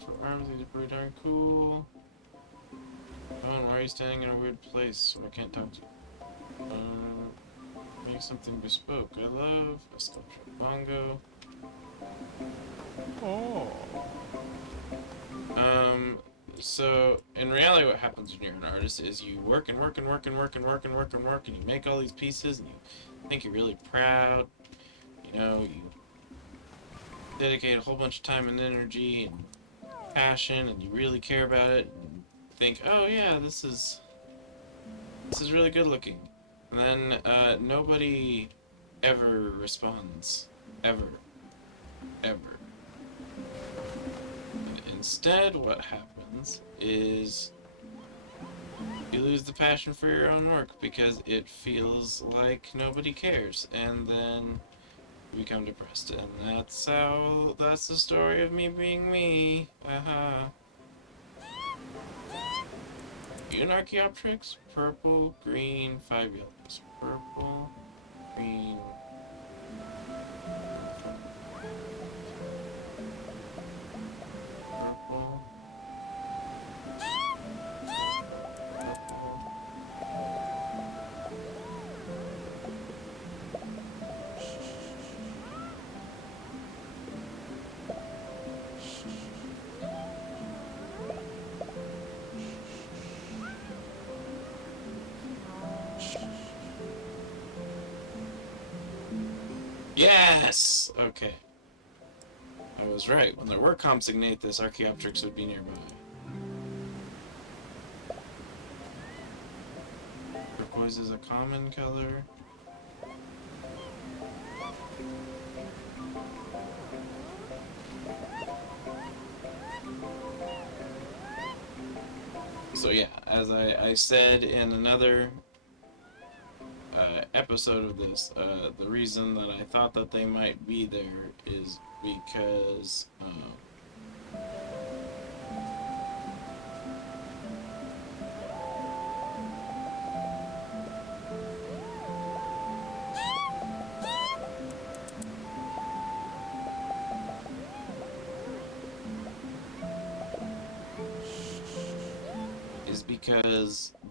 For arms, these are pretty darn cool. Oh, why are you standing in a weird place where I can't talk to you? Make something bespoke. I love a sculpture bongo. Oh. So in reality what happens when you're an artist is you work and work and work and work and work and work and work and you make all these pieces and you think you're really proud. You know, you dedicate a whole bunch of time and energy and passion and you really care about it and think, oh yeah, this is really good looking. And then nobody ever responds. Ever. Ever. And instead what happens is you lose the passion for your own work because it feels like nobody cares, and then you become depressed, and that's the story of me being me. You an Archaeopteryx? Purple, green, 5 yellows. Purple, green. Purple. Yes! Okay. I was right. When there were Compsognathus, Archaeopteryx would be nearby. Turquoise is a common color. So yeah, as I said in another episode of this, the reason that I thought that they might be there is because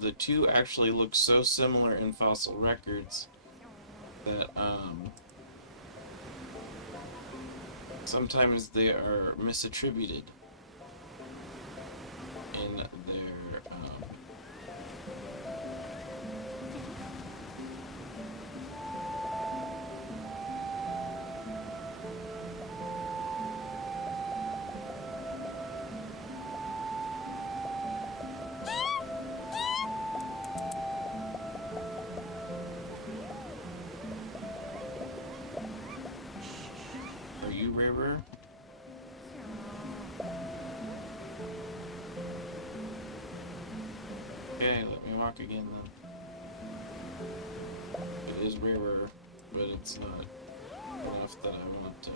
the two actually look so similar in fossil records that sometimes they are misattributed in their Are you rarer? Okay, let me walk again then. It is rarer, but it's not enough that I want to.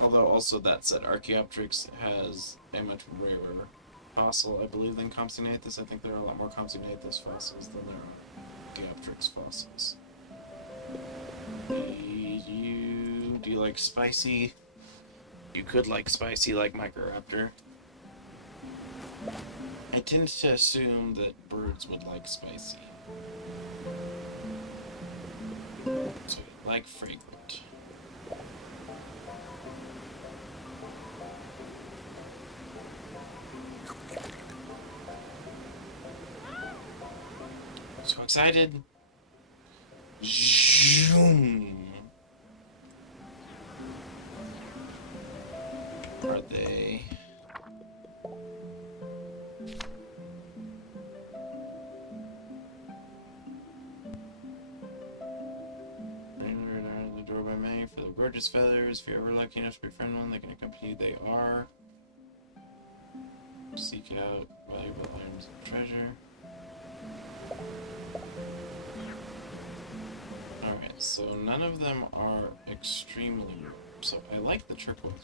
Although also that said, Archaeopteryx has a much rarer fossil, I believe, than Compsognathus. I think there are a lot more Compsognathus fossils than there are Archaeopteryx fossils. Do you like spicy? You could like spicy like Microraptor. I tend to assume that birds would like spicy. So like fragrant. So excited. Zoom. Are they? The door by many for the gorgeous feathers. If you're ever lucky enough to befriend one, they can accompany you. They are. Seek out valuable items of treasure. Alright, So none of them are extremely rare. So I like the turquoise one.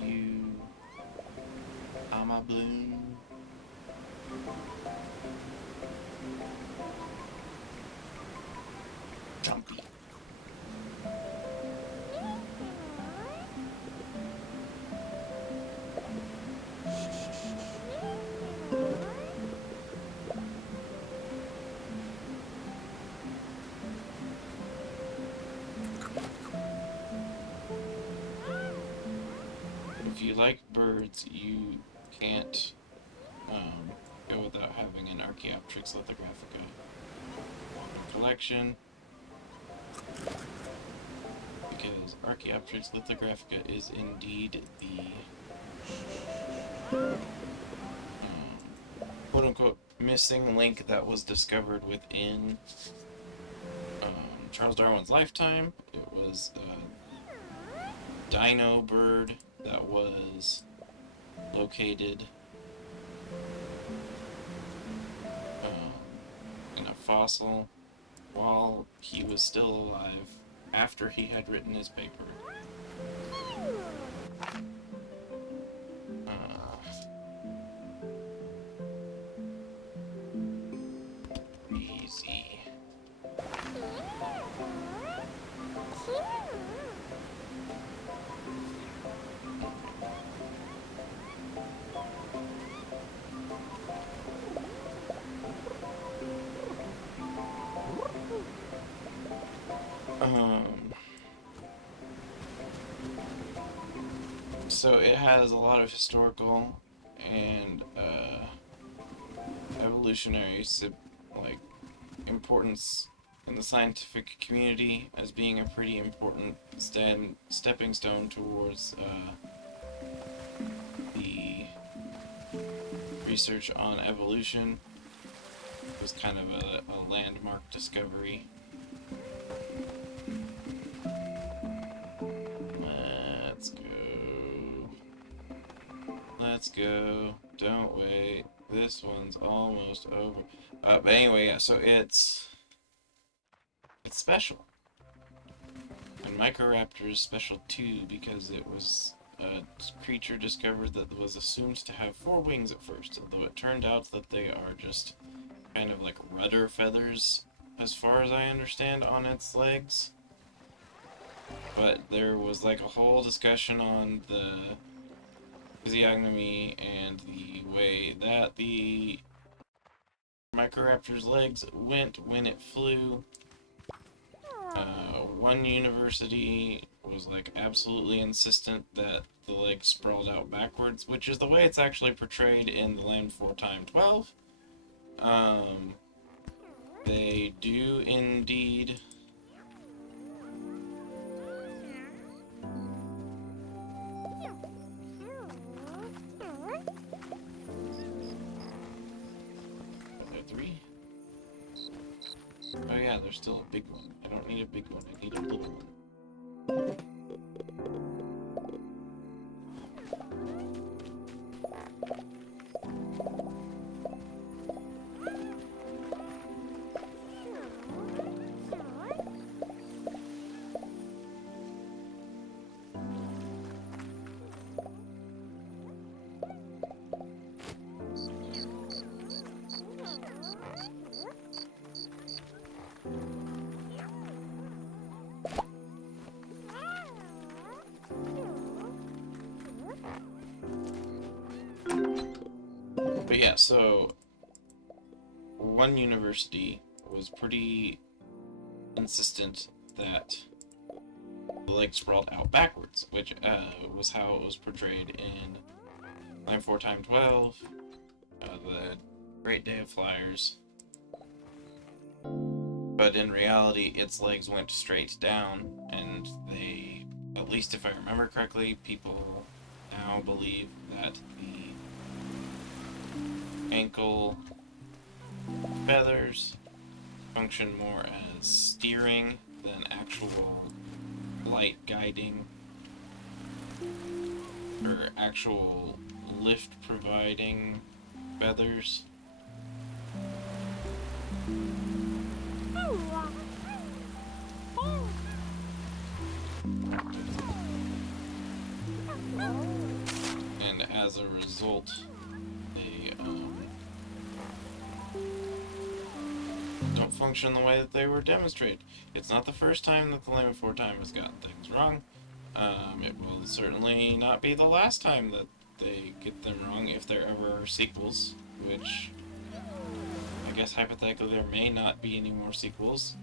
You, I'm a bloom. Jumpy. If you like birds, you can't go without having an Archaeopteryx lithographica in your collection, because Archaeopteryx lithographica is indeed the quote-unquote missing link that was discovered within Charles Darwin's lifetime. It was a dino bird that was located in a fossil while he was still alive after he had written his paper. Easy. So it has a lot of historical and evolutionary importance in the scientific community as being a pretty important stepping stone towards the research on evolution. It was kind of a landmark discovery. Let's go. Don't wait. This one's almost over. But anyway, yeah, so it's special. And Microraptor is special too because it was a creature discovered that was assumed to have 4 wings at first, although it turned out that they are just kind of like rudder feathers, as far as I understand, on its legs. But there was like a whole discussion on the physiognomy and the way that the Microraptor's legs went when it flew. One university was like absolutely insistent that the legs sprawled out backwards, which is the way it's actually portrayed in the Land 4x12. They do indeed Oh yeah, there's still a big one. I don't need a big one, I need a little one. But yeah, so one university was pretty insistent that the legs sprawled out backwards, which was how it was portrayed in Line 4x12, the Great Day of Flyers. But in reality, its legs went straight down, and they, at least if I remember correctly, people now now believe that the ankle feathers function more as steering than actual light guiding or actual lift providing feathers. And as a result, they don't function the way that they were demonstrated. It's not the first time that the Lame Before Time has gotten things wrong. It will certainly not be the last time that they get them wrong if there ever are sequels, which I guess hypothetically there may not be any more sequels.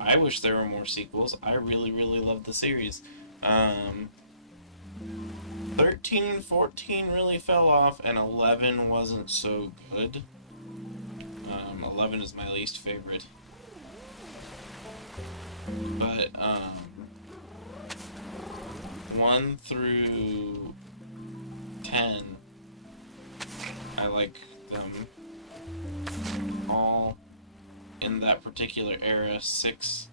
I wish there were more sequels. I really, really love the series. 13 and 14 really fell off, and 11 wasn't so good. 11 is my least favorite. But, 1 through 10, I like them all in that particular era. 6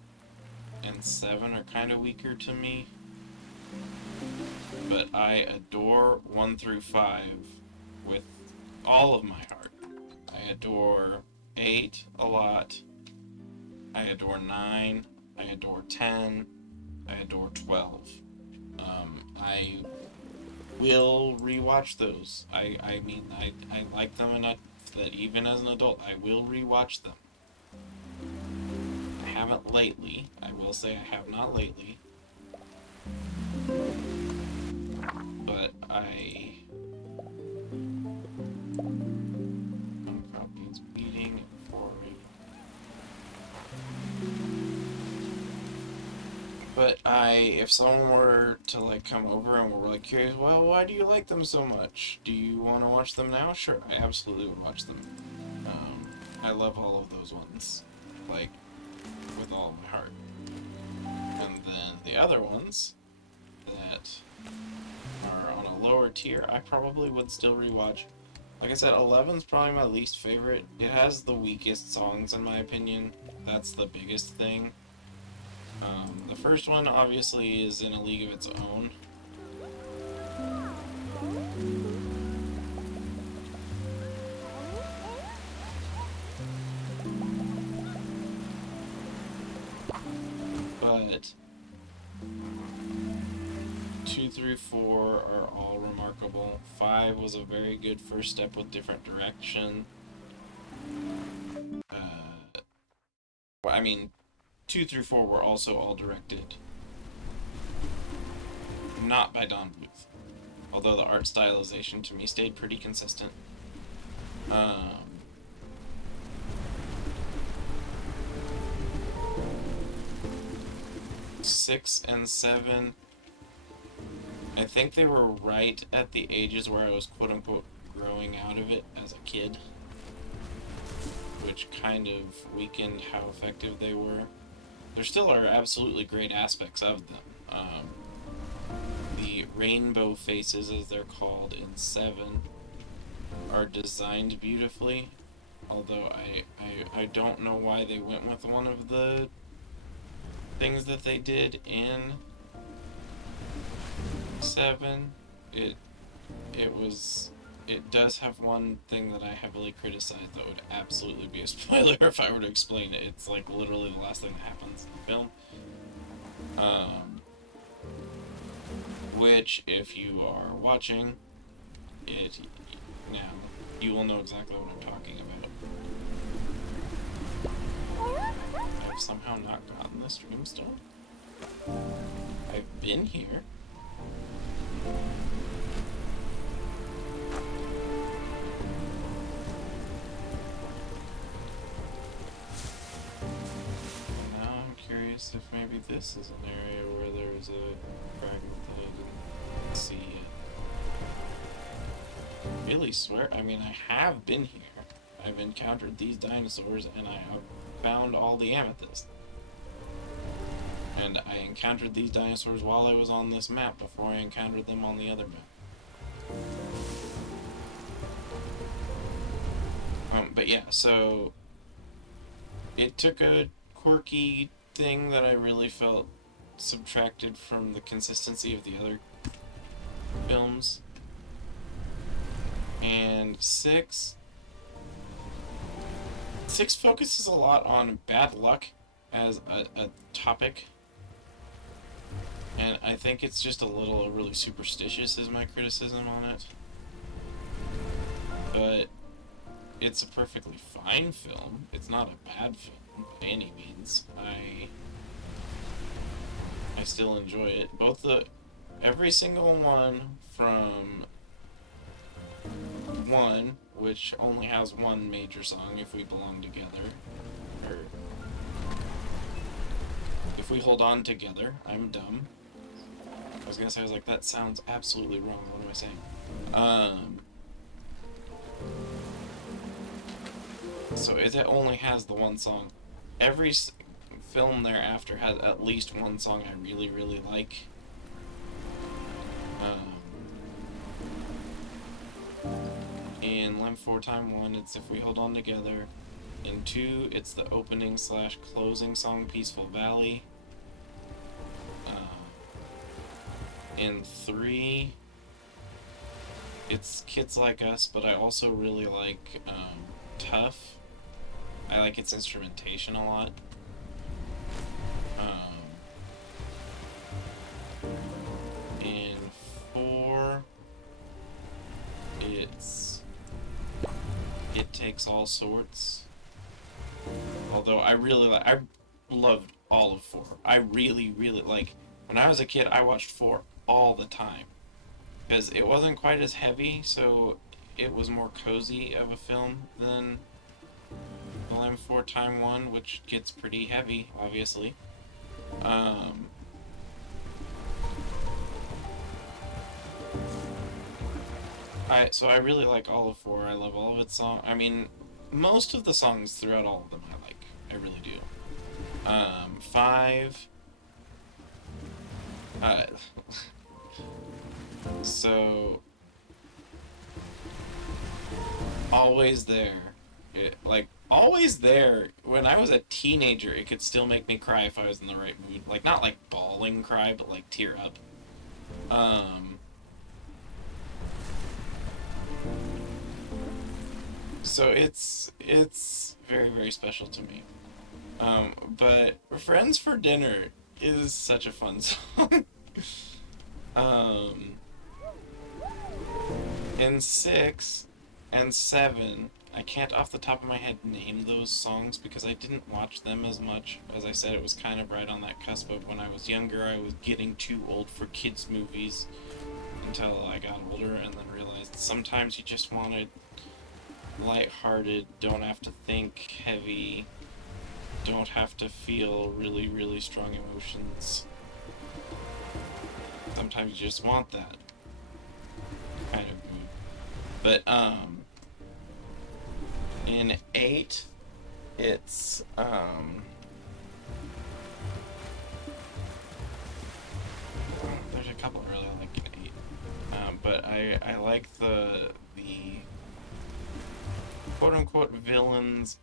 and 7 are kind of weaker to me. But I adore 1 through 5 with all of my heart. I adore 8 a lot. I adore 9. I adore 10. I adore 12. I will rewatch those. I mean, I like them enough that even as an adult, I will rewatch them. I haven't lately. I will say I have not lately. But Pumpkin's beating and pouring. But if someone were to like come over and were like curious, well, why do you like them so much? Do you want to watch them now? Sure, I absolutely would watch them. I love all of those ones, like with all of my heart. And then the other ones that are on a lower tier, I probably would still rewatch. Like I said, 11's probably my least favorite. It has the weakest songs in my opinion. That's the biggest thing. The first one obviously is in a league of its own. But 2 through 4 are all remarkable. 5 was a very good first step with different direction. I mean, 2 through 4 were also all directed not by Don Bluth, although the art stylization to me stayed pretty consistent. 6 and 7, I think they were right at the ages where I was quote-unquote growing out of it as a kid, which kind of weakened how effective they were. There still are absolutely great aspects of them. The rainbow faces, as they're called in 7, are designed beautifully, although I don't know why they went with one of the things that they did in 7. It does have one thing that I heavily criticized that would absolutely be a spoiler if I were to explain it. It's like literally the last thing that happens in the film. Which, if you are watching it now, you will know exactly what I'm talking about. I've somehow not gotten the stream still. I've been here. If maybe this is an area where there's a fragment that I didn't see yet. Really swear, I mean, I have been here. I've encountered these dinosaurs and I have found all the amethyst. And I encountered these dinosaurs while I was on this map before I encountered them on the other map. But yeah, so it took a quirky thing that I really felt subtracted from the consistency of the other films. And six focuses a lot on bad luck as a topic. And I think it's just a little really superstitious is my criticism on it. But it's a perfectly fine film. It's not a bad film by any means. I still enjoy it. Every single one from one, which only has one major song, If We Belong Together, or If We Hold On Together. I'm dumb. I was gonna say, I was like, that sounds absolutely wrong. What am I saying? So it only has the one song. Every film thereafter has at least one song I really, really like. In Lem 4 Time 1, it's If We Hold On Together. In 2, it's the opening / closing song, Peaceful Valley. In 3, it's Kids Like Us, but I also really like Tough. I like its instrumentation a lot. In 4, it's It Takes All Sorts. Although I loved all of 4. I really, really when I was a kid, I watched 4 all the time. Because it wasn't quite as heavy, so it was more cozy of a film than Volume 4 Time 1, which gets pretty heavy, obviously. So I really like all of 4. I love all of its songs. I mean, most of the songs throughout all of them I like. I really do. 5... so... Always There. Always There, when I was a teenager, it could still make me cry if I was in the right mood. Not bawling cry, but tear up. So it's very, very special to me. But Friends for Dinner is such a fun song. In 6 and 7, I can't off the top of my head name those songs because I didn't watch them as much. As I said, it was kind of right on that cusp of when I was younger, I was getting too old for kids' movies until I got older and then realized sometimes you just want to lighthearted, don't have to think heavy, don't have to feel really, really strong emotions. Sometimes you just want that kind of mood. But, in 8, it's, there's a couple I really like in 8. But I like the quote-unquote villains.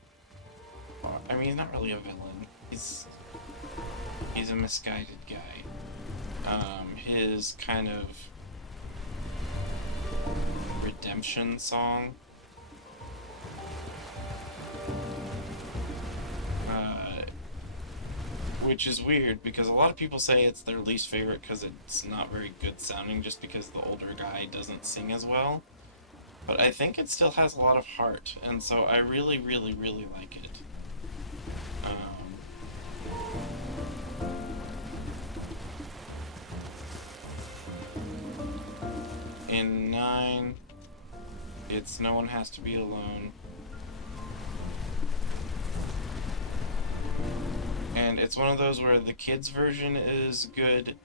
I mean, he's not really a villain. He's a misguided guy. His kind of redemption song. Which is weird because a lot of people say it's their least favorite because it's not very good sounding just because the older guy doesn't sing as well. But I think it still has a lot of heart, and so I really, really, really like it. In 9, it's No One Has to Be Alone. And it's one of those where the kids' version is good,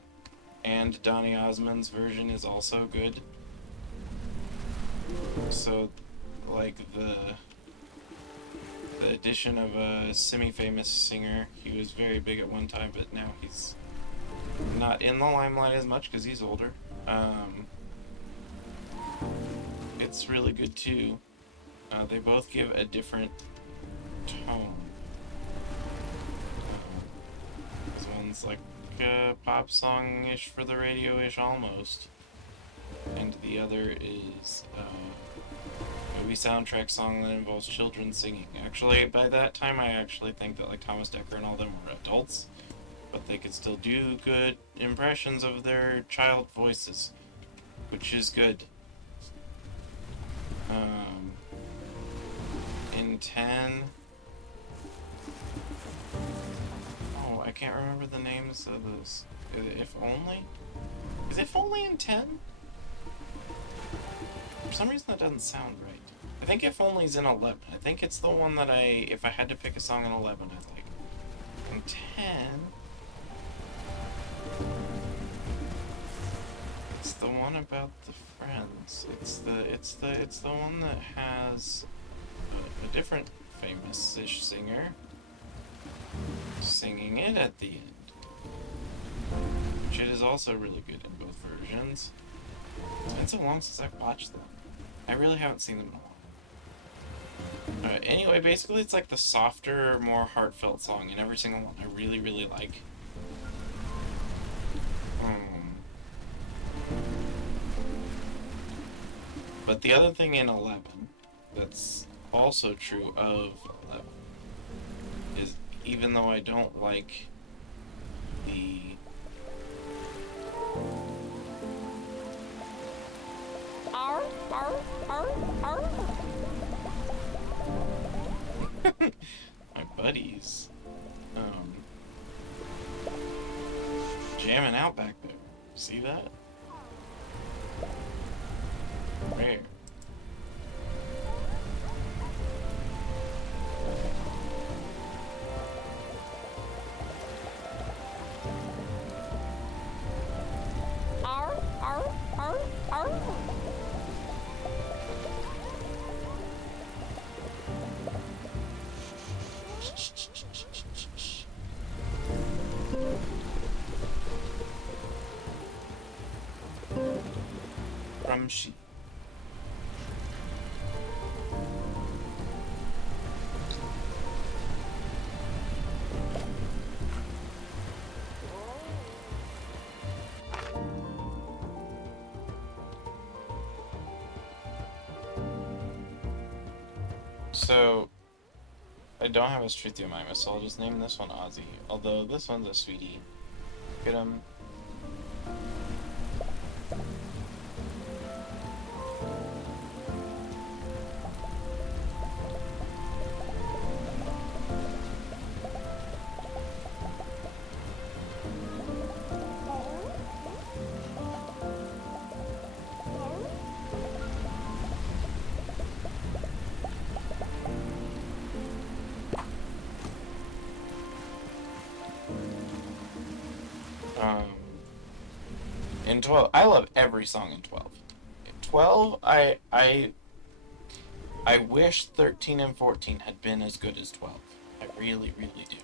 and Donny Osmond's version is also good. So, the addition of a semi-famous singer, he was very big at one time, but now he's not in the limelight as much because he's older. It's really good too. They both give a different tone. This one's like a pop song-ish for the radio-ish almost. And the other is a movie soundtrack song that involves children singing. Actually, by that time, I actually think that like Thomas Dekker and all them were adults, but they could still do good impressions of their child voices, which is good. In 10... Oh, I can't remember the names of this. If Only? Is If Only in 10? For some reason that doesn't sound right. I think If Only's in 11. I think it's the one that if I had to pick a song in 11, I'd like. In 10... It's the one about the friends. It's the one that has a different famous-ish singer singing it at the end, which it is also really good in both versions. It's been so long since I've watched them. I really haven't seen them in a while. Anyway, basically it's like the softer, more heartfelt song in every single one. I really, really like. But the other thing in 11 that's also true of 11 is, even though I don't like the my buddies jamming out back there. See that? Rare. From sheep. So, I don't have a Struthiomimus, so I'll just name this one Ozzy. Although this one's a sweetie. Get him. In 12, I love every song in 12. In 12, I wish 13 and 14 had been as good as 12. I really, really do.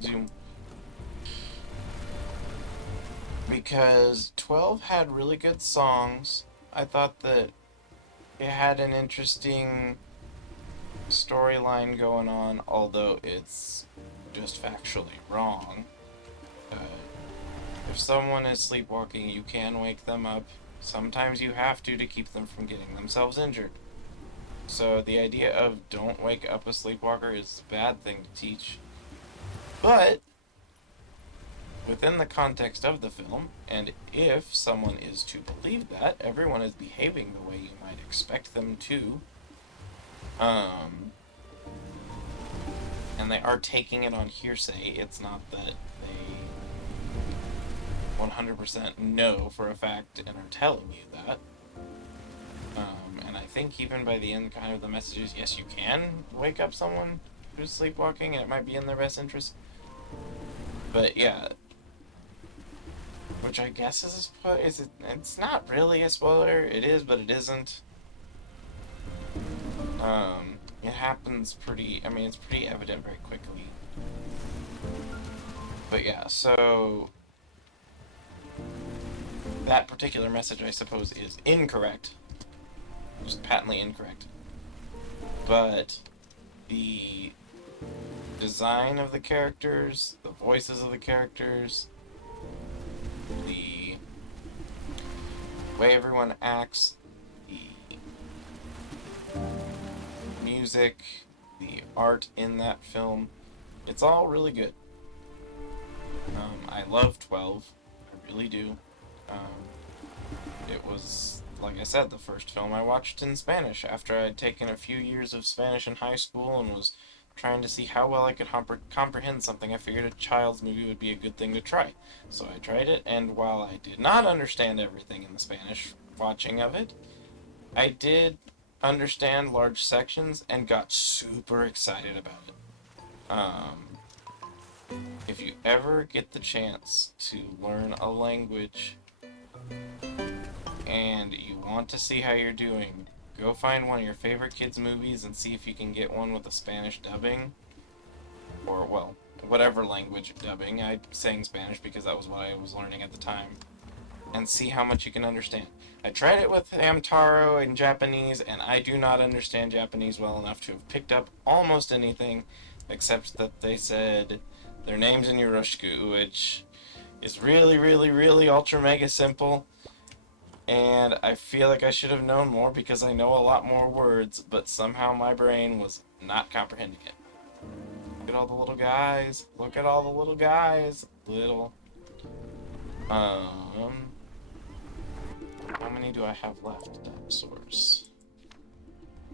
Zoom. Because 12 had really good songs. I thought that it had an interesting storyline going on, although it's just factually wrong. If someone is sleepwalking, you can wake them up. Sometimes you have to keep them from getting themselves injured. So the idea of don't wake up a sleepwalker is a bad thing to teach. But within the context of the film, and if someone is to believe that, everyone is behaving the way you might expect them to. And they are taking it on hearsay. It's not that they 100% know for a fact and are telling you that. And I think even by the end, kind of the message is, yes, you can wake up someone who's sleepwalking, and it might be in their best interest. But yeah, which I guess is it's not really a spoiler. It is, but it isn't. It happens pretty, I mean, it's pretty evident very quickly. But yeah, so that particular message, I suppose, is incorrect. Just patently incorrect. But the design of the characters, the voices of the characters, the way everyone acts, the music, the art in that film, it's all really good. I love 12. I really do. It was, like I said, the first film I watched in Spanish after I'd taken a few years of Spanish in high school and was trying to see how well I could comprehend something. I figured a child's movie would be a good thing to try. So I tried it, and while I did not understand everything in the Spanish watching of it, I did understand large sections and got super excited about it. If you ever get the chance to learn a language and you want to see how you're doing, go find one of your favorite kids' movies and see if you can get one with a Spanish dubbing. Or, well, whatever language dubbing. I'm saying Spanish because that was what I was learning at the time. And see how much you can understand. I tried it with Hamtaro in Japanese, and I do not understand Japanese well enough to have picked up almost anything, except that they said their names in Yoroshiku, which is really, really, really ultra mega simple. And I feel like I should have known more because I know a lot more words, but somehow my brain was not comprehending it. Look at all the little guys. Look at all the little guys. Little. How many do I have left? Dinosaurs.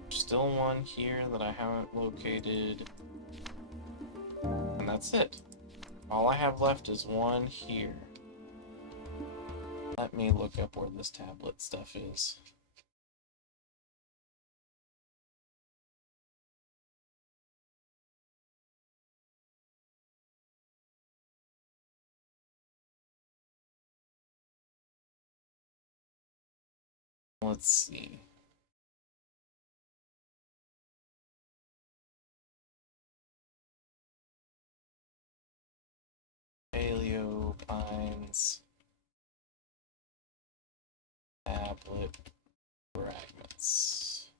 Still one here that I haven't located. And that's it. All I have left is one here. Let me look up where this tablet stuff is. Let's see. Paleo, Pines, tablet, fragments.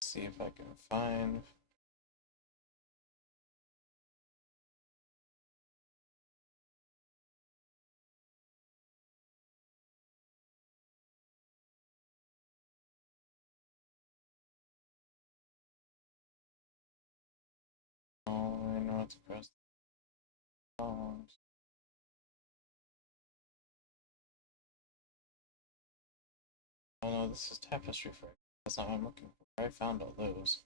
See if I can find. Oh, I know it's across the phones. Oh no, this is tapestry fragments. That's not what I'm looking for. I found all those.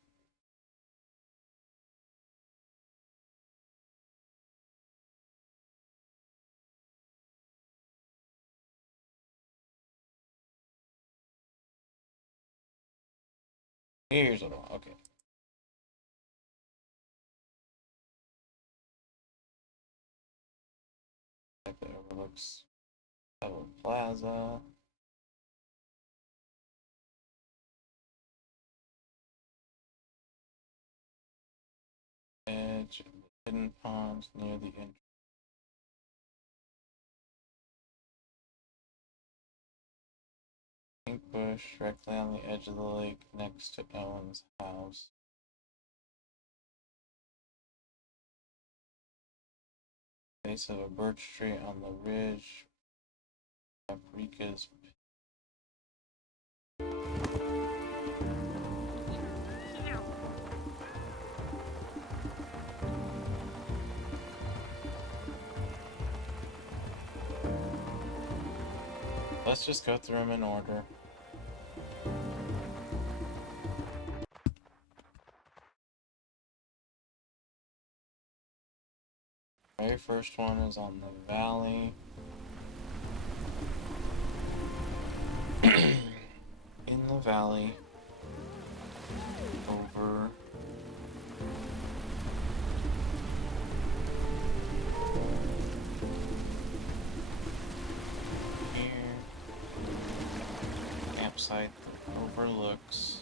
Here's what I want. Okay. That overlooks Pebble Plaza. Edge of the hidden ponds near the entrance. Pink bush directly on the edge of the lake next to Ellen's house. Base of a birch tree on the ridge. Paprika's. Let's just go through them in order. Very first one is on the valley. In the valley. Over. campsite that overlooks.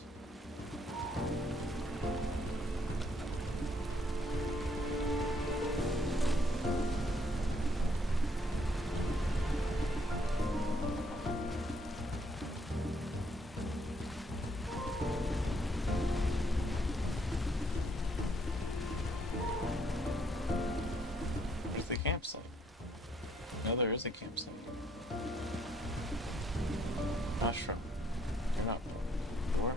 Where's the campsite? No, there is a campsite. Mushroom. You're not door.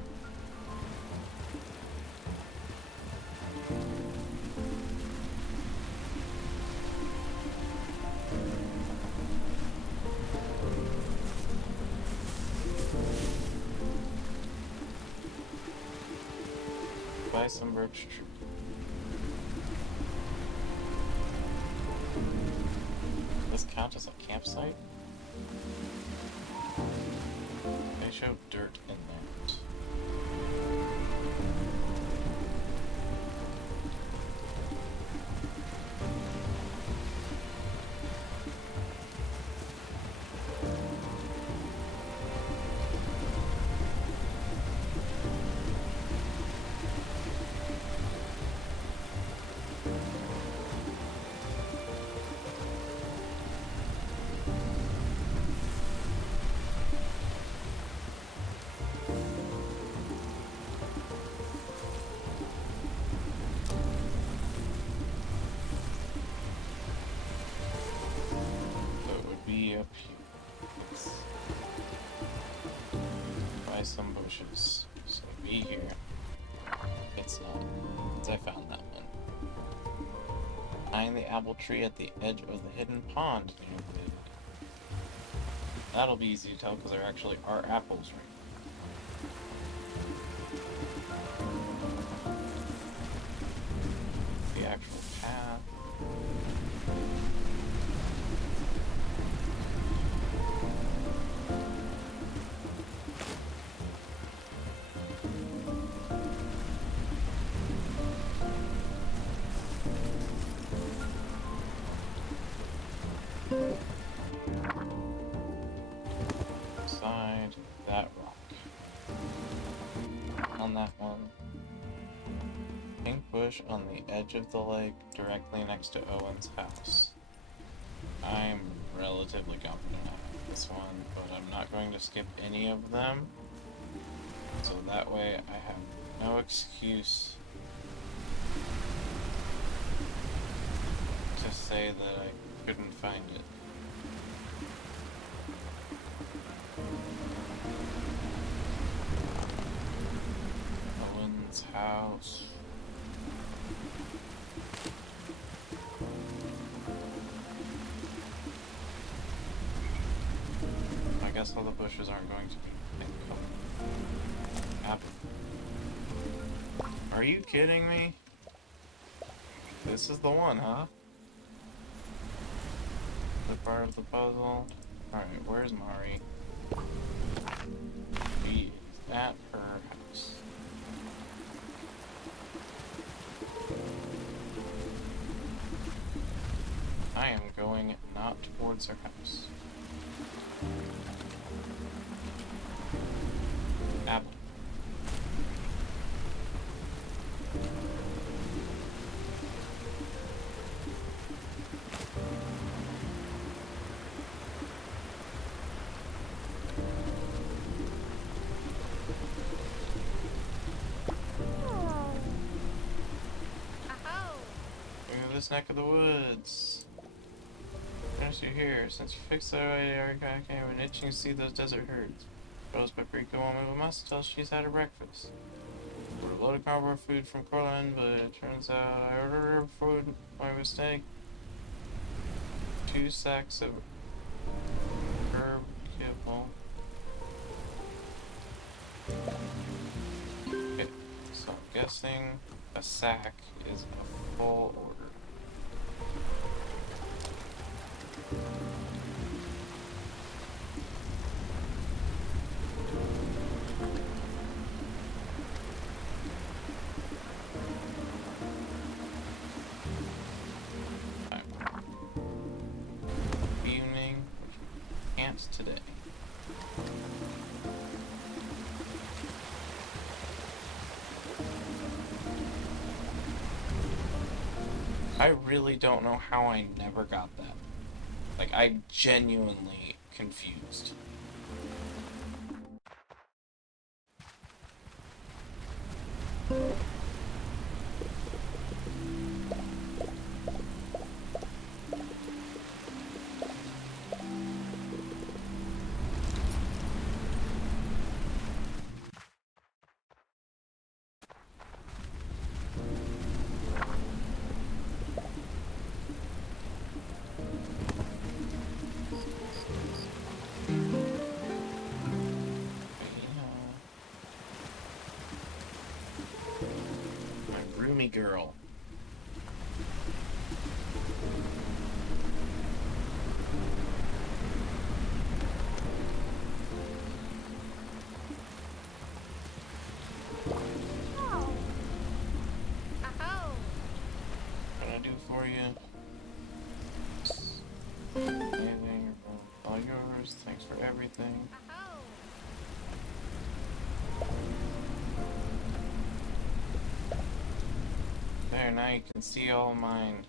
Buy some birch tree. Does this count as a campsite? They show dirt in that. Up here. Let's buy some bushes. So be here. It's not. I found that one. Find the apple tree at the edge of the hidden pond. That'll be easy to tell because there actually are apples right now. The actual path. Beside that rock. On that one. Pink bush on the edge of the lake directly next to Owen's house. I'm relatively confident I have this one, but I'm not going to skip any of them. So that way I have no excuse to say that I couldn't find it. Owen's house. I guess all the bushes aren't going to be pink color. Apple. Are you kidding me? This is the one, huh? The part of the puzzle. Alright, where's Mari? She is at her house. I am going not towards her house. Apple. Look at this neck of the woods. Notice you're here. Since you fixed that already, I can't even itching to see those desert herds. Rose Paprika won't move a muscle till she's had her breakfast. Ordered a load of cardboard food from Cortland, but it turns out I ordered her food by mistake. 2 sacks of herb kibble. Okay, so I'm guessing a sack is a full order. Evening, can't today. I really don't know how I never got that. Like, I'm genuinely confused. My roomy girl. What can I do for you? Anything, all yours. Thanks for everything. There, now you can see all mine.